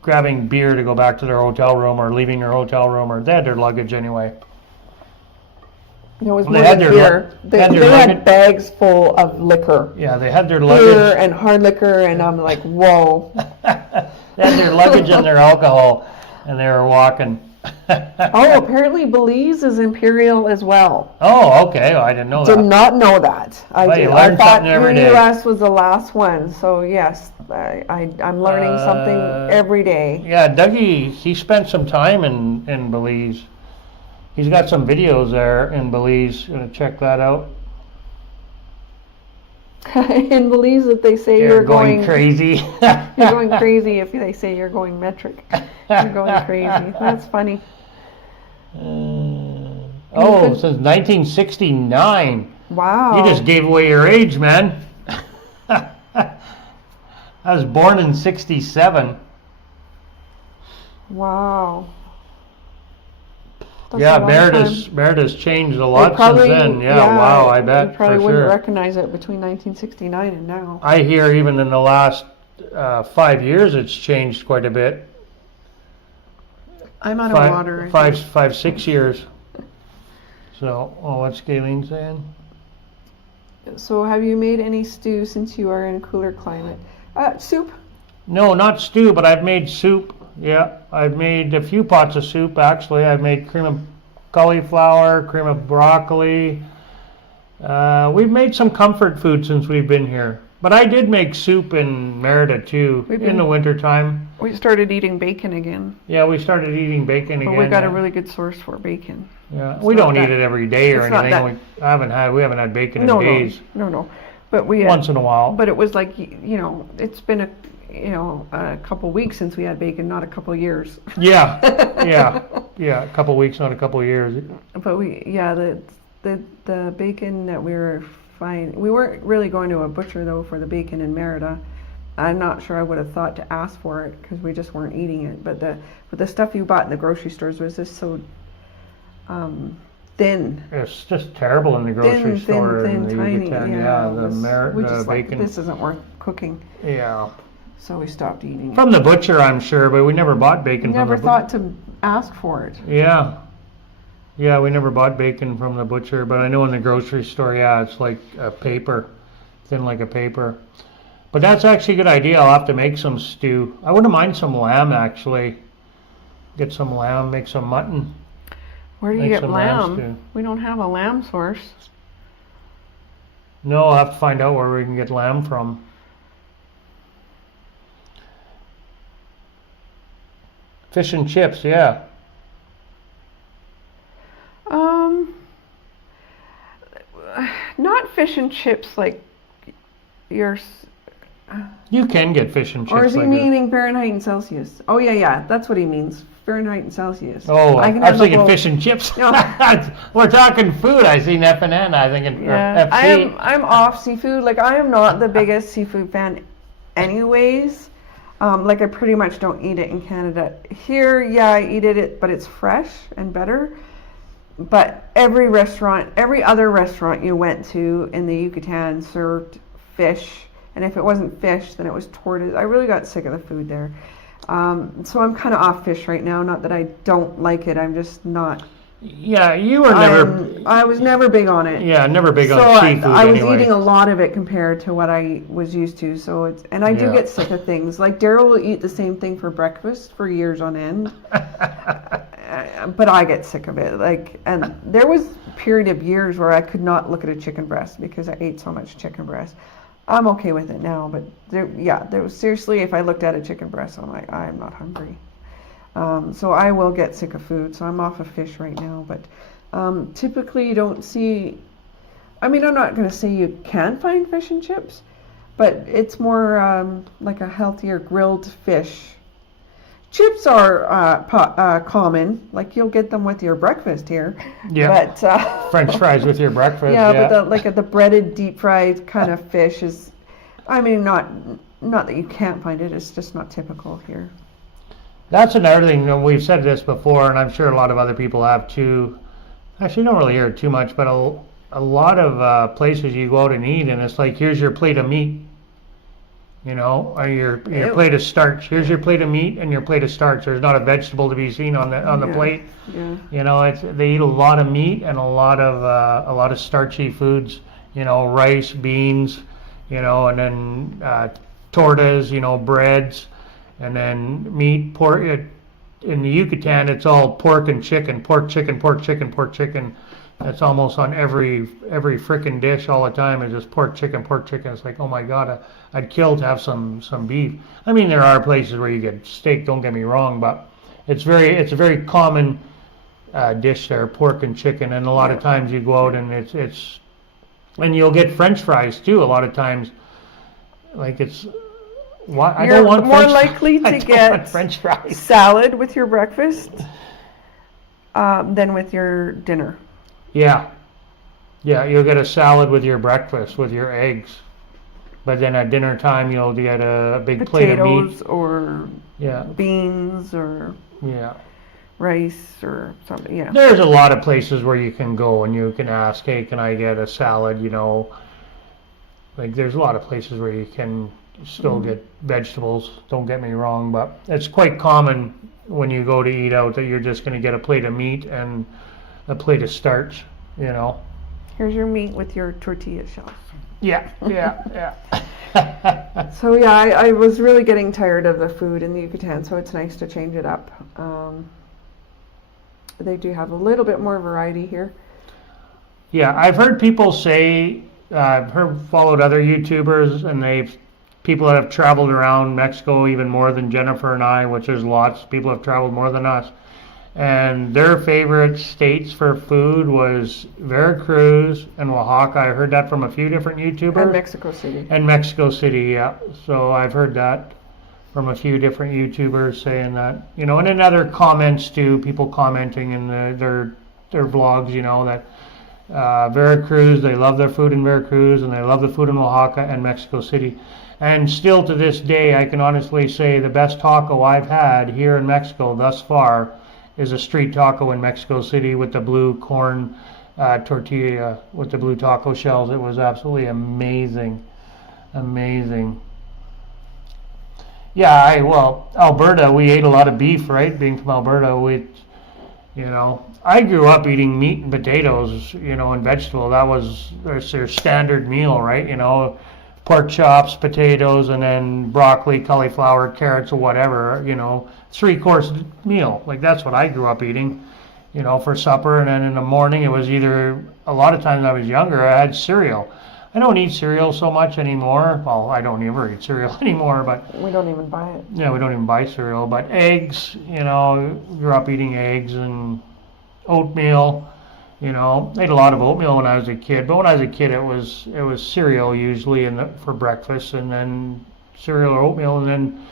grabbing beer to go back to their hotel room, or leaving their hotel room, or they had their luggage anyway. It was Well, more they had than their beer. they had They their had luggage- bags full of liquor. Yeah, they had their Beer luggage. and hard liquor, and I'm like, whoa. They had their luggage and their alcohol, and they were walking. Oh, apparently Belize is imperial as well. Oh, okay. Oh, I didn't know Did that. not know that. I Well, did. you I learn thought something every day. U.S. was the last one. So yes, I'm learning something every day. Yeah, Dougie, he spent some time in Belize. He's got some videos there in Belize. Gonna check that out. In Belize, that they say You're you're going crazy. you're going crazy if they say you're going metric. You're going crazy. That's funny. Since 1969. Wow. You just gave away your age, man. I was born in 67. Wow. That's a Yeah, long Merida's changed a They lot probably- since then. Yeah, wow, I You bet probably for wouldn't sure. recognize it between 1969 and now. I hear even in the last 5 years it's changed quite a bit. I'm out of water. I think. 6 years. So, what's Galen saying? So have you made any stew since you are in a cooler climate? Soup? No, not stew, but I've made soup. Yeah, I've made a few pots of soup actually. I've made cream of cauliflower, cream of broccoli. We've made some comfort food since we've been here. But I did make soup in Merida too, in the wintertime. We started eating bacon again. Yeah, we started eating bacon again. But we got a really good source for bacon. Yeah, It's we not don't that- eat it every day or it's not anything. We haven't had bacon in days. No. But we Once in a while. But it was like, it's been a couple weeks since we had bacon, not a couple years. Yeah, a couple weeks, not a couple years. But the bacon that we were fine. We weren't really going to a butcher though for the bacon in Merida. I'm not sure I would have thought to ask for it because we just weren't eating it. But the stuff you bought in the grocery stores was just so thin. It's just terrible in the grocery store. Thin, in the tiny. Yucatan. Yeah, we the just bacon. like, this isn't worth cooking. Yeah. So we stopped eating it. From the butcher, I'm sure, but we never bought bacon Never from the thought to ask for it. Yeah. Yeah, we never bought bacon from the butcher, but I know in the grocery store, yeah, it's like a paper, thin like a paper. But that's actually a good idea. I'll have to make some stew. I wouldn't mind some lamb, actually. Get some lamb, make some mutton. Where do you Make get some lamb lamb? stew. We don't have a lamb source. No, I'll have to find out where we can get lamb from. Fish and chips, yeah. Not fish and chips like yours. You can get fish and chips. Or is he like meaning Fahrenheit and Celsius? Oh yeah, that's what he means. Fahrenheit and Celsius. Oh, I can was have the thinking little- fish and chips. No. We're talking food. I seen FNN. I think Yeah, FC. I'm off seafood. Like I am not the biggest seafood fan, anyways. Like I pretty much don't eat it in Canada. Here, yeah, I eat it, but it's fresh and better. But every other restaurant you went to in the Yucatan served fish, and if it wasn't fish, then it was tortoise. I really got sick of the food there. So I'm kind of off fish right now. Not that I don't like it. I'm just not Yeah, you were never. I was never big on it. Yeah, never big So on seafood I was anyway. eating a lot of it compared to what I was used to. So it's, and I do Yeah. get sick of things. Like Daryl will eat the same thing for breakfast for years on end. But I get sick of it. Like, and there was a period of years where I could not look at a chicken breast because I ate so much chicken breast. I'm okay with it now, but there was seriously, if I looked at a chicken breast, I'm like, I'm not hungry. So I will get sick of food. So I'm off of fish right now, but typically you don't see, I mean, I'm not going to say you can find fish and chips, but it's more like a healthier grilled fish. Chips are common, like you'll get them with your breakfast here. Yeah. But French fries with your breakfast. yeah, but the breaded, deep fried kind of fish is, I mean, not that you can't find it. It's just not typical here. That's another thing. We've said this before, and I'm sure a lot of other people have too. Actually, you don't really hear it too much, but a lot of places you go out and eat, and it's like, here's your plate of meat. You know, or your plate of starch. Here's your plate of meat and your plate of starch. There's not a vegetable to be seen on the plate. Yeah. You know, they eat a lot of meat and a lot of starchy foods. You know, rice, beans. You know, and then tortas. You know, breads, and then meat, pork. In the Yucatan, it's all pork and chicken, pork, chicken, pork, chicken, pork, chicken. That's almost on every frickin' dish all the time. Is just pork, chicken, pork, chicken. It's like, oh my God, I'd kill to have some beef. I mean, there are places where you get steak. Don't get me wrong, but it's a very common dish there, pork and chicken. And a lot of times you go out and and you'll get French fries too. A lot of times, like it's. I You're don't want more French likely I to don't get want French fries. salad with your breakfast than with your dinner. Yeah, you'll get a salad with your breakfast, with your eggs. But then at dinner time, you'll get a big plate of meat. Potatoes or beans or rice or something, yeah. There's a lot of places where you can go and you can ask, hey, can I get a salad, you know. Like, there's a lot of places where you can still get vegetables, don't get me wrong, but it's quite common when you go to eat out that you're just going to get a plate of meat and a plate of starch, you know. Here's your meat with your tortilla shells. Yeah. So yeah, I was really getting tired of the food in the Yucatan, so it's nice to change it up. They do have a little bit more variety here. Yeah, I've heard people say, I've followed other YouTubers, and people that have traveled around Mexico even more than Jennifer and I, which is lots. People have traveled more than us. And their favorite states for food was Veracruz and Oaxaca. I heard that from a few different YouTubers. And Mexico City. And Mexico City, yeah. So I've heard that from a few different YouTubers saying that. You know, and in other comments too, people commenting in their vlogs, you know, that Veracruz, they love their food in Veracruz, and they love the food in Oaxaca and Mexico City. And still to this day, I can honestly say the best taco I've had here in Mexico thus far is a street taco in Mexico City with the blue corn tortilla with the blue taco shells. It was absolutely amazing. Yeah, Alberta, we ate a lot of beef, right? Being from Alberta, I grew up eating meat and potatoes, you know, and vegetable. That was their standard meal, right? You know, pork chops, potatoes, and then broccoli, cauliflower, carrots, or whatever, you know, 3-course meal. Like, that's what I grew up eating, you know, for supper. And then in the morning, it was either, a lot of times when I was younger, I had cereal. I don't eat cereal so much anymore. Well, I don't ever eat cereal anymore, but... We don't even buy it. Yeah, we don't even buy cereal. But eggs, you know, grew up eating eggs and oatmeal. You know, I ate a lot of oatmeal when I was a kid, but when I was a kid, it was cereal usually for breakfast, and then cereal or oatmeal, and then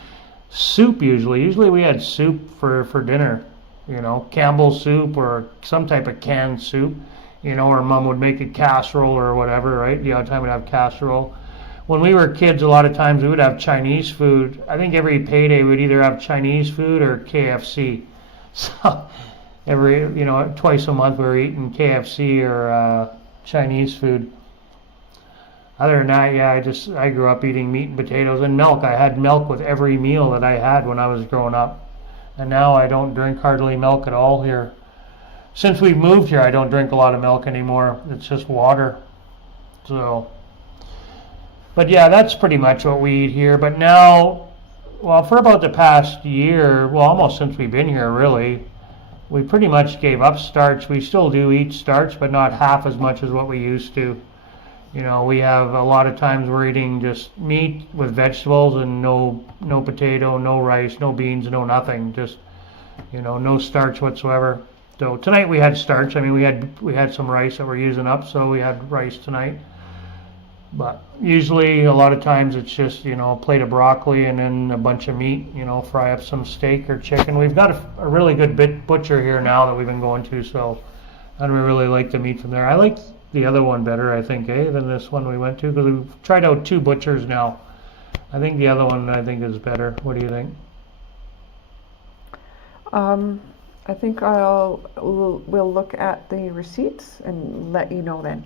soup usually. Usually we had soup for dinner, you know, Campbell's soup or some type of canned soup, you know, or Mom would make a casserole or whatever, right? The other time we'd have casserole. When we were kids, a lot of times we would have Chinese food. I think every payday we'd either have Chinese food or KFC. So... twice a month we were eating KFC or Chinese food. Other than that, yeah, I grew up eating meat and potatoes and milk. I had milk with every meal that I had when I was growing up. And now I don't drink hardly milk at all here. since we've moved here, I don't drink a lot of milk anymore. It's just water. So, but yeah, that's pretty much what we eat here. But now, well, for about the past year, well, almost since we've been here, really, we pretty much gave up starch. We still do eat starch, but not half as much as what we used to. You know, we have a lot of times we're eating just meat with vegetables and no potato, no rice, no beans, no nothing. Just, you know, no starch whatsoever. So tonight we had starch. I mean, we had some rice that we're using up, so we had rice tonight. But usually, a lot of times it's just, you know, a plate of broccoli and then a bunch of meat. You know, fry up some steak or chicken. We've got a really good butcher here now that we've been going to, so and we really like the meat from there. I like the other one better, I think, than this one we went to, because we've tried out 2 butchers now. I think the other one is better. What do you think? I think we'll look at the receipts and let you know then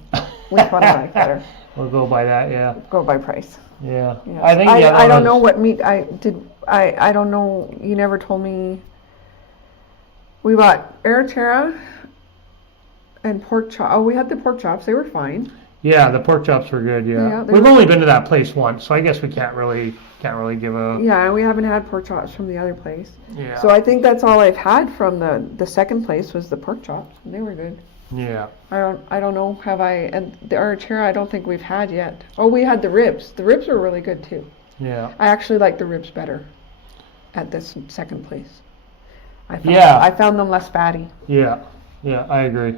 which one I like better. We'll go by that, yeah. Go by price. Yeah. Yeah. I think the other I don't one know what meat I did. I don't know. You never told me. We bought Aratera and pork chop. Oh, we had the pork chops. They were fine. Yeah, the pork chops were good. Yeah, we've only been to that place once, so I guess we can't really give a. Yeah, we haven't had pork chops from the other place. Yeah. So I think that's all I've had from the second place was the pork chops. And they were good. Yeah. I don't know. Have I and the Aratera? I don't think we've had yet. Oh, we had the ribs. The ribs were really good too. Yeah. I actually like the ribs better at this second place. I found them less fatty. Yeah. Yeah, I agree.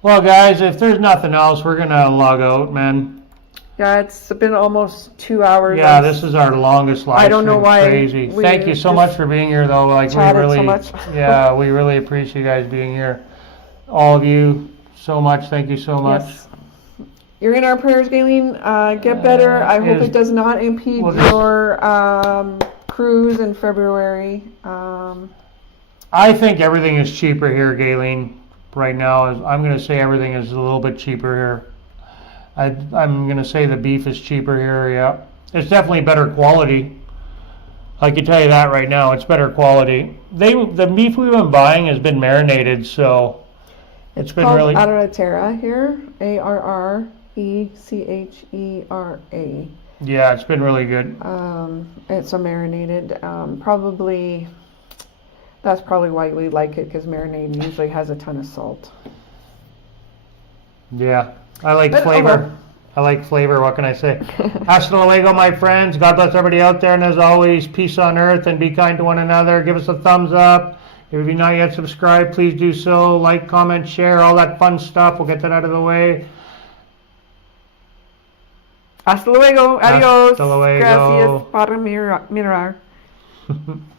Well, guys, if there's nothing else, we're gonna log out, man. Yeah, it's been almost 2 hours. Yeah, this is our longest live stream. I don't know why. Crazy. Thank you so much for being here, though. Like, we really, so much. yeah, we really appreciate you guys being here. All of you, so much. Thank you so much. Yes. You're in our prayers, Galen. Get better. I hope it does not impede your cruise in February. I think everything is cheaper here, Galen. Right now, I'm going to say everything is a little bit cheaper here. I'm going to say the beef is cheaper here. Yeah, it's definitely better quality. I can tell you that right now. It's better quality. The beef we've been buying has been marinated, so it's been really. It's called Aratera here. Arrechera. Yeah, it's been really good. It's a marinated. That's probably why we like it, because marinade usually has a ton of salt. Yeah, I like flavor. I like flavor. What can I say? Hasta luego, my friends. God bless everybody out there, and as always, peace on earth, and be kind to one another. Give us a thumbs up. If you're not yet subscribed, please do so. Like, comment, share, all that fun stuff. We'll get that out of the way. Hasta luego. Adios. Hasta luego. Gracias para mirar.